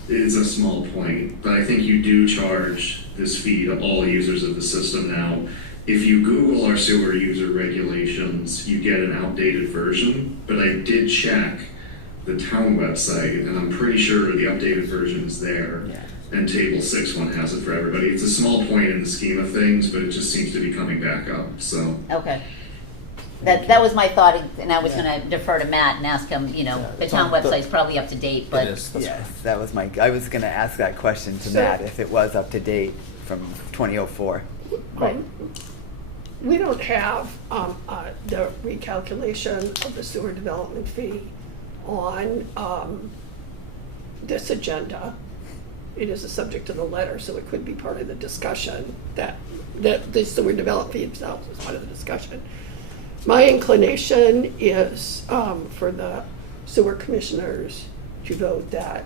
it's a small point, but I think you do charge this fee to all users of the system now. If you Google our sewer user regulations, you get an outdated version, but I did check the town website, and I'm pretty sure the updated version is there. Yeah. And table 6.1 has it for everybody. It's a small point in the scheme of things, but it just seems to be coming back up, so. Okay. That was my thought, and I was Yeah. gonna defer to Matt and ask him, Yeah, the it's town on the- website's probably up to date, but. It is, that's Yes, correct. that was I was gonna ask that question to So- Matt, if it was up to date from 2004. Right. We don't have the recalculation of the sewer development fee on this agenda. It is a subject of the letter, so it could be part of the discussion, that the sewer development fee itself is part of the discussion. My inclination is for the sewer commissioners to vote that,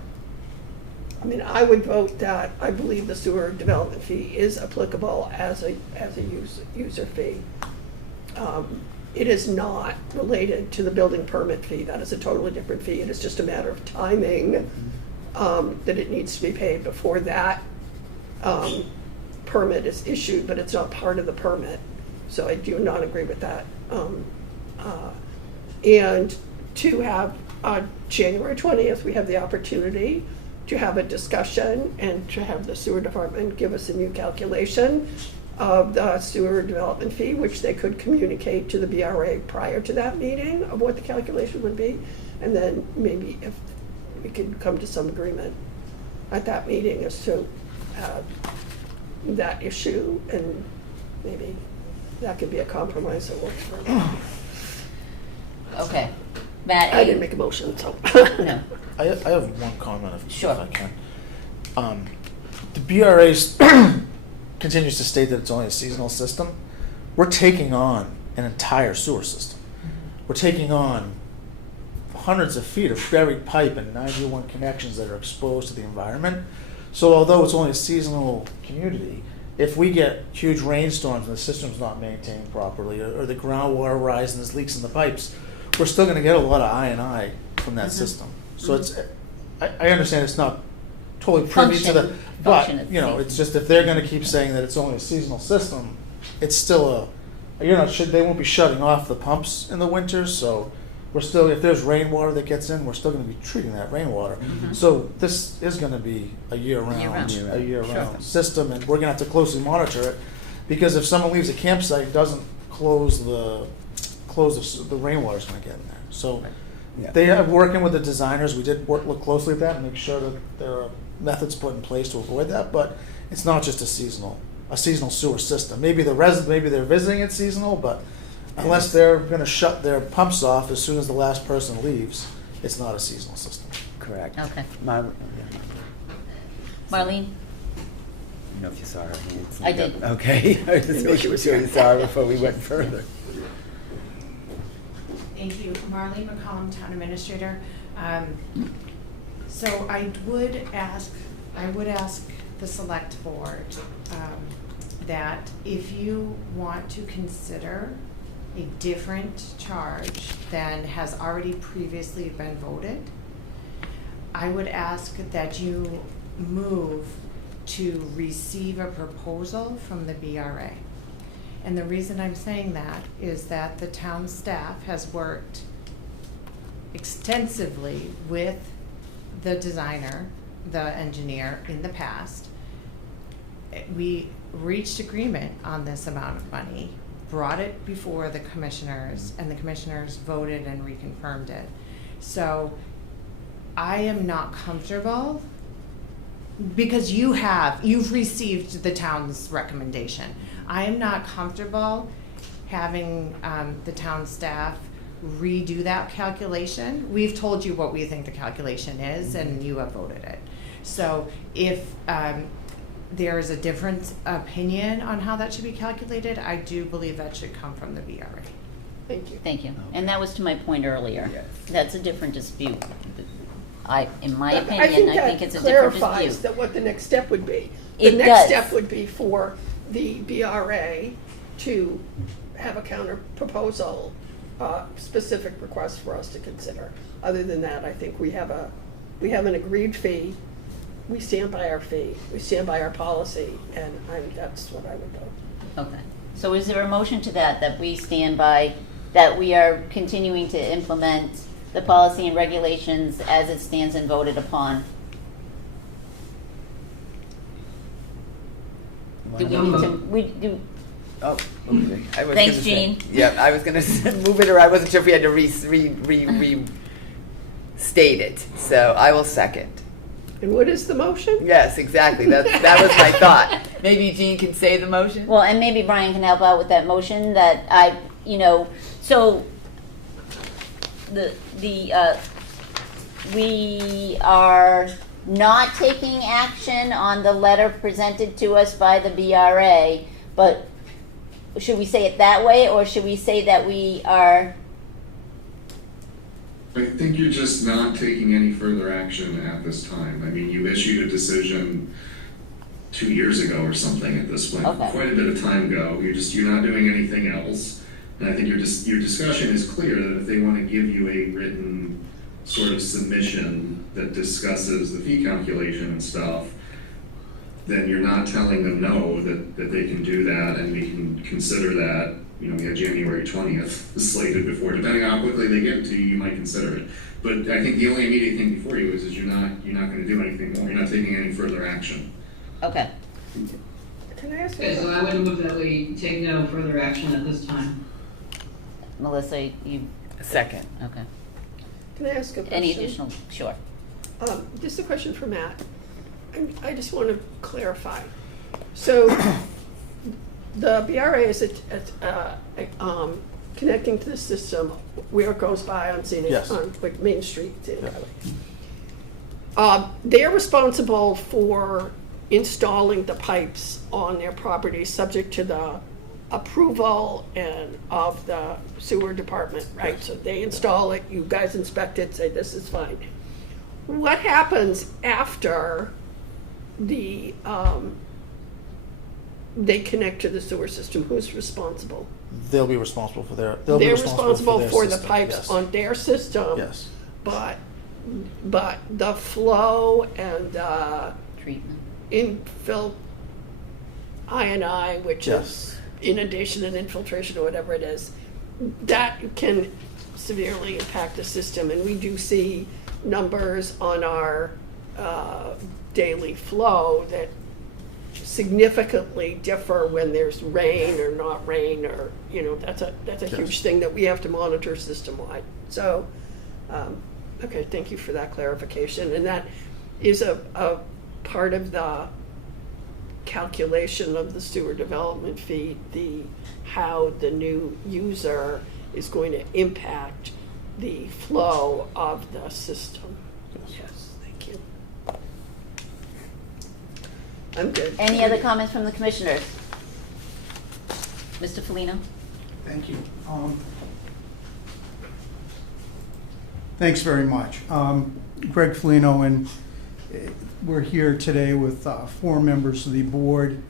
I would vote that I believe the sewer development fee is applicable as a user fee. It is not related to the building permit fee. That is a totally different fee. It is just a matter of timing that it needs to be paid before that permit is issued, but it's not part of the permit. So I do not agree with that. And to have January 20th, we have the opportunity to have a discussion and to have the sewer department give us a new calculation of the sewer development fee, which they could communicate to the BRA prior to that meeting of what the calculation would be. And then maybe if we could come to some agreement at that meeting as to that issue, and maybe that could be a compromise that works for everyone. Okay. Matt? I didn't make a motion, so. No. I have one comment if Sure. I can. The BRA continues to state that it's only a seasonal system. We're taking on an entire sewer system. We're taking on hundreds of feet of buried pipe and 91 connections that are exposed to the environment. So although it's only a seasonal community, if we get huge rainstorms and the system's not maintained properly, or the groundwater rises and there's leaks in the pipes, we're still going to get a lot of I&I from that system. So it's, I understand it's not totally privy to the, Function but, of it's just if they're going to keep saying that it's only a seasonal system, it's still they won't be shutting off the pumps in the winters, so we're still, if there's rainwater that gets in, we're still going to be treating that rainwater. So this is going to be a Year-round. year-round Sure. system, and we're going to have to closely monitor it, because if someone leaves a campsite and doesn't close the rainwater's going to get in there. So Yeah. they are working with the designers. We did look closely at that and make sure that there are methods put in place to avoid that. But it's not just a seasonal sewer system. Maybe they're visiting it seasonal, but unless they're going to shut their pumps off as soon as the last person leaves, it's not a seasonal system. Correct. Okay. Marlene? Marlene? I don't know if you saw her hands. I did. Okay. I was just making sure you saw her before we went further. Thank you. Marlene McCollum, Town Administrator. So I would ask the Select Board that if you want to consider a different charge than has already previously been voted, I would ask that you move to receive a proposal from the BRA. And the reason I'm saying that is that the town staff has worked extensively with the designer, the engineer in the past. We reached agreement on this amount of money, brought it before the commissioners, and the commissioners voted and reconfirmed it. So I am not comfortable, because you've received the town's recommendation. I am not comfortable having the town staff redo that calculation. We've told you what we think the calculation is, and you have voted it. So if there is a different opinion on how that should be calculated, I do believe that should come from the BRA. Thank you. Thank you. And that was to my point earlier. Yes. That's a different dispute. In my But opinion, I think it's a different clarifies dispute. that what the next step would be. It The next does. step would be for the BRA to have a counter proposal, specific request for us to consider. Other than that, I think we have an agreed fee. We stand by our fee. We stand by our policy, and that's what I would do. Okay. So is there a motion to that we stand by, that we are continuing to implement the policy and regulations as it stands and voted upon? Do we need to, Oh, okay. I was Thanks, gonna say- Jean. Yeah, I was gonna move it, or I wasn't sure if we had to restate it, so I will second. And what is the motion? Yes, exactly, that was my thought. Maybe Jean can say the motion? Well, and maybe Brian can help out with that motion that so we are not taking action on the letter presented to us by the BRA, but should we say it that way, or should we say that we are? I think you're just not taking any further action at this time. I mean, you issued a decision 2 years ago or something at this point, Okay. quite a bit of time ago. You're not doing anything else. And I think your discussion is clear that if they want to give you a written sort of submission that discusses the fee calculation and stuff, then you're not telling them no, that they can do that and we can consider that. We have January 20th slated before, depending on how quickly they get to you, you might consider it. But I think the only immediate thing before you is you're not going to do anything more. You're not taking any further action. Okay. Can I ask Okay, so you? I would move that we take no further action at this time. Melissa, you, Second. okay. Can I ask a question? Any additional, sure. Just a question for Matt. I just want to clarify. So, the BRA is connecting to the system where it goes by on Scenic, Yes. on like Main Street. Scenic Highway. They're responsible for installing the pipes on their property, subject to the approval and of the sewer department, right? So they install it, you guys inspect it, say this is fine. What happens after they connect to the sewer system? Who's responsible? They'll be responsible for their. They're responsible for the system, pipes yes. on their system. Yes. But the flow and Treatment. infill I&I, which Yes. is inundation and infiltration or whatever it is, that can severely impact the system. And we do see numbers on our daily flow that significantly differ when there's rain or not rain, or that's a Yes. huge thing that we have to monitor system-wide. So, okay, thank you for that clarification. And that is a part of the calculation of the sewer development fee, how the new user is going to impact the flow of the system. Yes, thank you. I'm good. Any other comments from the commissioners? Mr. Felino? Thank you. Thanks very much. Greg Felino, and we're here today with 4 members of the board.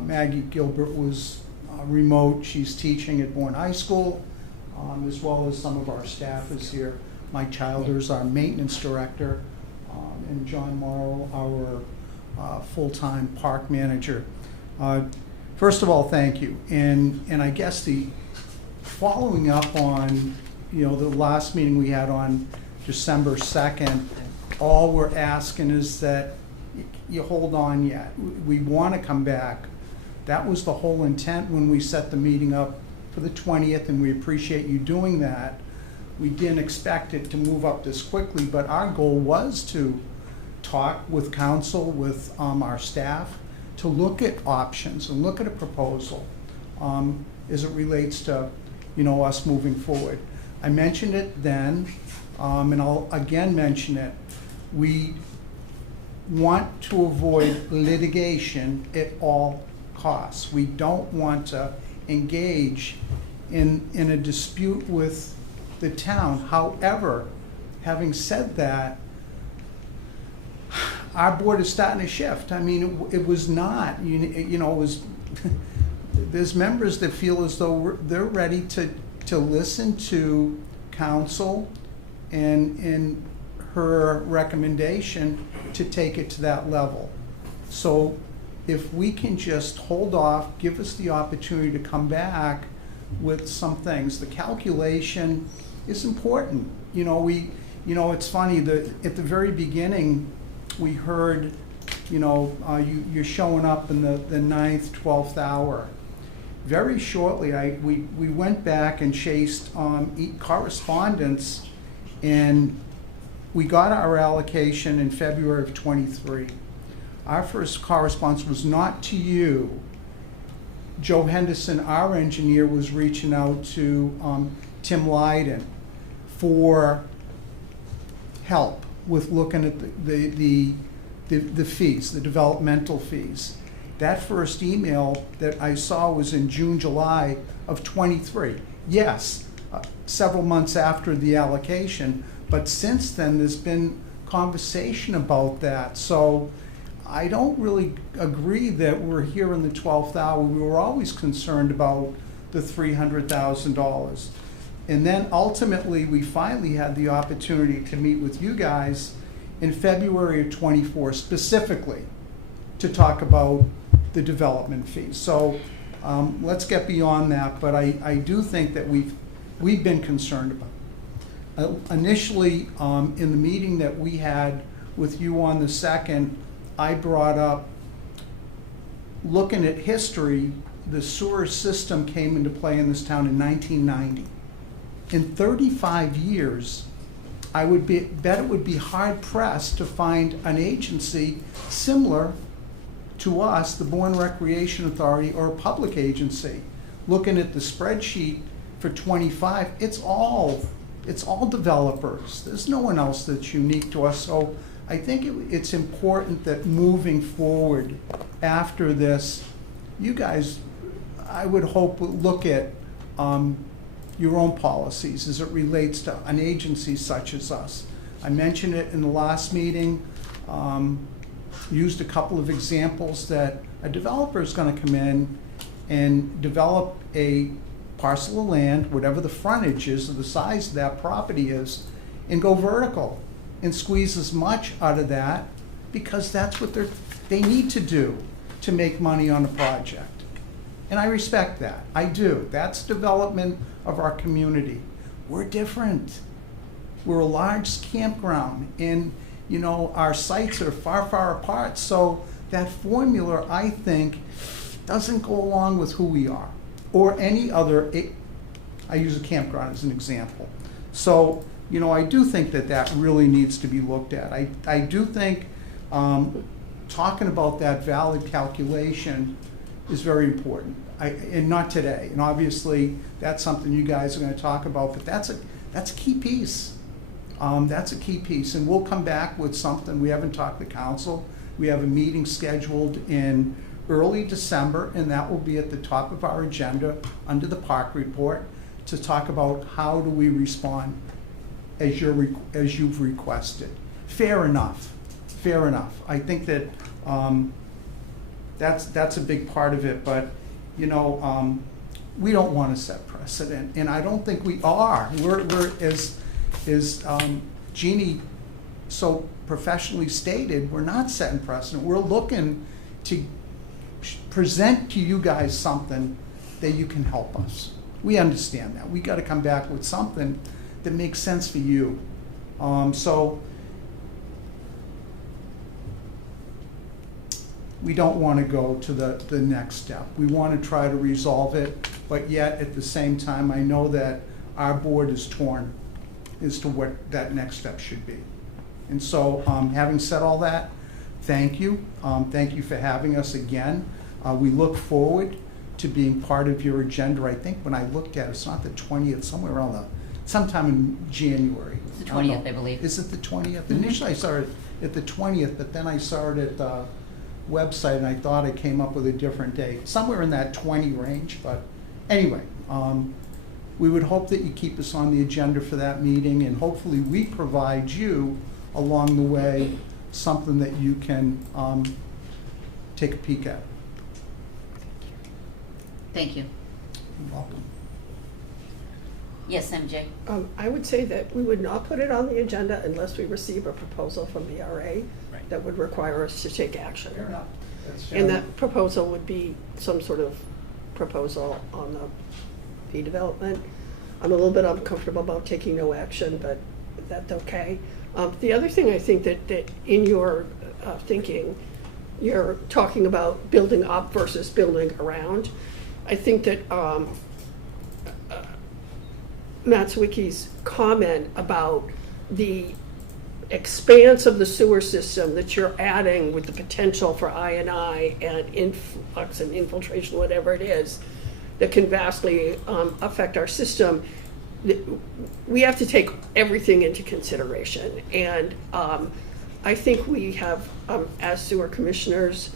Maggie Gilbert was remote. She's teaching at Bourne High School, as well as some of our staff is here. Mike Childers, our maintenance director, and John Morrow, our full-time park manager. First of all, thank you. And I guess the following up on, the last meeting we had on December 2nd, all we're asking is that you hold on yet. We want to come back. That was the whole intent when we set the meeting up for the 20th, and we appreciate you doing that. We didn't expect it to move up this quickly, but our goal was to talk with council, with our staff, to look at options and look at a proposal as it relates to, us moving forward. I mentioned it then, and I'll again mention it. We want to avoid litigation at all costs. We don't want to engage in a dispute with the town. However, having said that, our board is starting to shift. I mean, it was not, it was, there's members that feel as though they're ready to listen to council and her recommendation to take it to that level. So if we can just hold off, give us the opportunity to come back with some things. The calculation is important. It's funny that at the very beginning, we heard, you're showing up in the 9th, 12th hour. very shortly, we went back and chased correspondence, and we got our allocation in February of '23. Our first correspondence was not to you. Joe Henderson, our engineer, was reaching out to Tim Lydon for help with looking at the fees, the developmental fees. That first email that I saw was in June, July of '23. Yes, several months after the allocation, but since then there's been conversation about that. So I don't really agree that we're here in the 12th hour. We were always concerned about the $300,000. And then ultimately, we finally had the opportunity to meet with you guys in February of '24 specifically to talk about the development fees. So let's get beyond that, but I do think that we've been concerned about it. Initially, in the meeting that we had with you on the 2nd, I brought up, looking at history, the sewer system came into play in this town in 1990. In 35 years, I would bet it would be hard pressed to find an agency similar to us, the Bourne Recreation Authority, or a public agency. Looking at the spreadsheet for '25, it's all developers. There's no one else that's unique to us. So I think it's important that moving forward after this, you guys, I would hope, will look at your own policies as it relates to an agency such as us. I mentioned it in the last meeting, used a couple of examples that a developer is going to come in and develop a parcel of land, whatever the frontage is or the size of that property is, and go vertical and squeeze as much out of that because that's what they need to do to make money on a project. And I respect that. I do. That's development of our community. We're different. We're a large campground, and our sites are far, far apart. So that formula, I think, doesn't go along with who we are or any other. I use a campground as an example. So, I do think that really needs to be looked at. I do think talking about that valid calculation is very important. And not today. And obviously, that's something you guys are going to talk about. But that's a key piece. That's a key piece. And we'll come back with something. We haven't talked to council. We have a meeting scheduled in early December, and that will be at the top of our agenda under the park report to talk about how do we respond as you've requested. Fair enough. Fair enough. I think that that's a big part of it. But we don't want to set precedent, and I don't think we are. We're as Jeannie so professionally stated, we're not setting precedent. We're looking to present to you guys something that you can help us. We understand that. We got to come back with something that makes sense for you. So we don't want to go to the next step. We want to try to resolve it, but yet at the same time, I know that our board is torn as to what that next step should be. And so having said all that, thank you. Thank you for having us again. We look forward to being part of your agenda. I think when I looked at it, it's not the 20th, somewhere around sometime in January. It's the 20th, I believe. Is it the 20th? Initially I saw it at the 20th, but then I saw it at the website and I thought I came up with a different date. Somewhere in that 20 range, but anyway, we would hope that you keep us on the agenda for that meeting, and hopefully we provide you along the way something that you can take a peek at. Thank you. You're welcome. Yes, MJ? I would say that we would not put it on the agenda unless we receive a proposal from the RA that would require us to take action. Fair enough. That's fair And enough. that proposal would be some sort of proposal on the fee development. I'm a little bit uncomfortable about taking no action, but that's okay. The other thing I think that in your thinking, you're talking about building up versus building around. I think that Matt Zwicky's comment about the expanse of the sewer system that you're adding with the potential for I&I and influx and infiltration, whatever it is, that can vastly affect our system, we have to take everything into consideration. And I think we have, as sewer commissioners,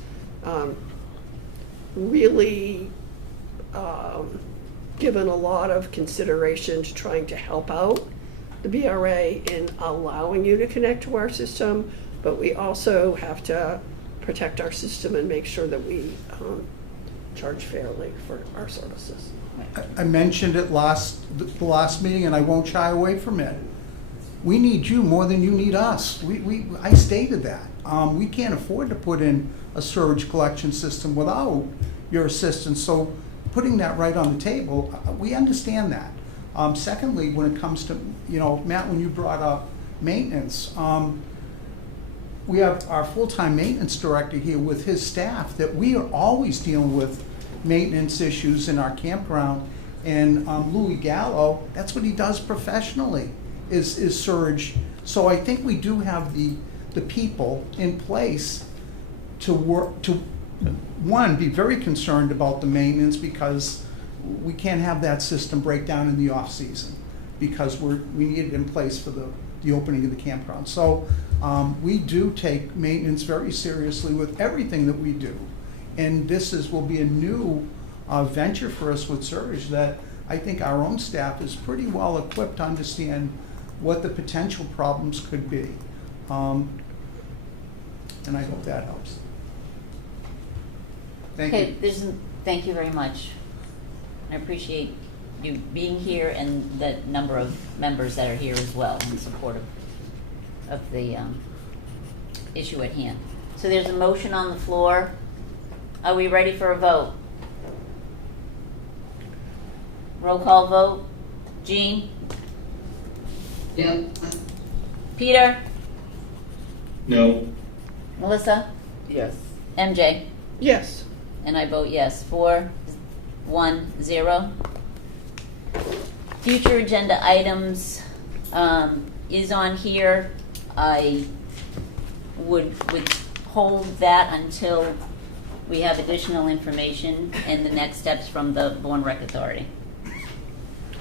really given a lot of consideration to trying to help out the BRA in allowing you to connect to our system, but we also have to protect our system and make sure that we charge fairly for our services. I mentioned it the last meeting, and I won't shy away from it. We need you more than you need us. I stated that. We can't afford to put in a sewage collection system without your assistance, so putting that right on the table, we understand that. Secondly, when it comes to, Matt, when you brought up maintenance, we have our full-time maintenance director here with his staff that we are always dealing with maintenance issues in our campground. And Louis Gallo, that's what he does professionally, is surge. So I think we do have the people in place to work, to, one, be very concerned about the maintenance, because we can't have that system break down in the off-season, because we need it in place for the opening of the campground. So we do take maintenance very seriously with everything that we do. And this will be a new venture for us with surge that I think our own staff is pretty well equipped to understand what the potential problems could be. And I hope that helps. Thank you. Thank you very much. I appreciate you being here and the number of members that are here as well in support of the issue at hand. So there's a motion on the floor. Are we ready for a vote? Roll call vote. Jean? Yep. Peter? No. Melissa? Yes. MJ? Yes. And I vote yes. 4-1-0. Future agenda items is on here. I would hold that until we have additional information and the next steps from the Bourne Rec Authority.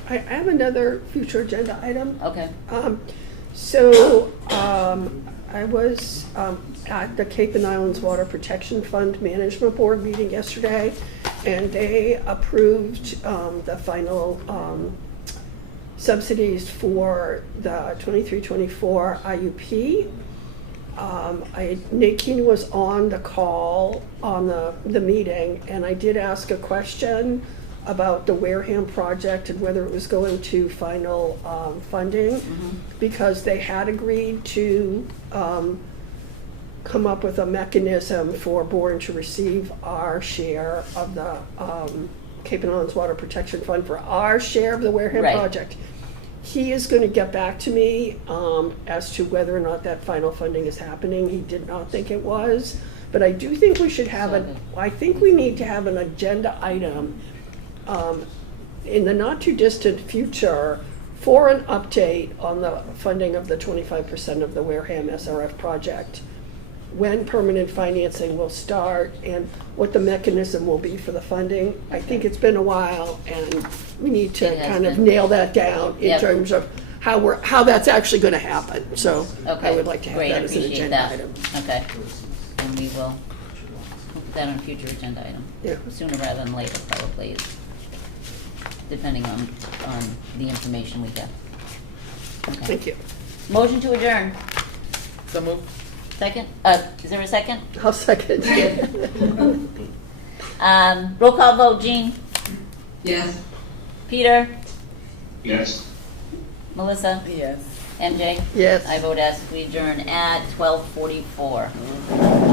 I have another future agenda item. Okay. I was at the Cape and Islands Water Protection Fund Management Board meeting yesterday, and they approved the final subsidies for the 23-24 IUP. Nate Keene was on the call on the meeting, and I did ask a question about the Wareham project and whether it was going to final funding, because they had agreed to come up with a mechanism for Bourne to receive our share of the Cape and Islands Water Protection Fund for our share of the Wareham Right. project. He is going to get back to me as to whether or not that final funding is happening. He did not think it was, but I do think we should have I think we need to have an agenda item in the not too distant future for an update on the funding of the 25% of the Wareham SRF project, when permanent financing will start, and what the mechanism will be for the funding. I think it's been a while, and we need to kind of nail that down in terms of how that's actually going to happen. So I would like to have that as an agenda item. Okay. And we will put that on a future agenda item. Yeah. Sooner rather than later, probably, depending on the information we get. Okay. Thank you. Motion to adjourn. So moved. Second? Is there a second? I'll second. Roll call vote. Jean? Yes. Peter? Yes. Melissa? Yes. MJ? Yes. I vote yes. We adjourn at 12:44.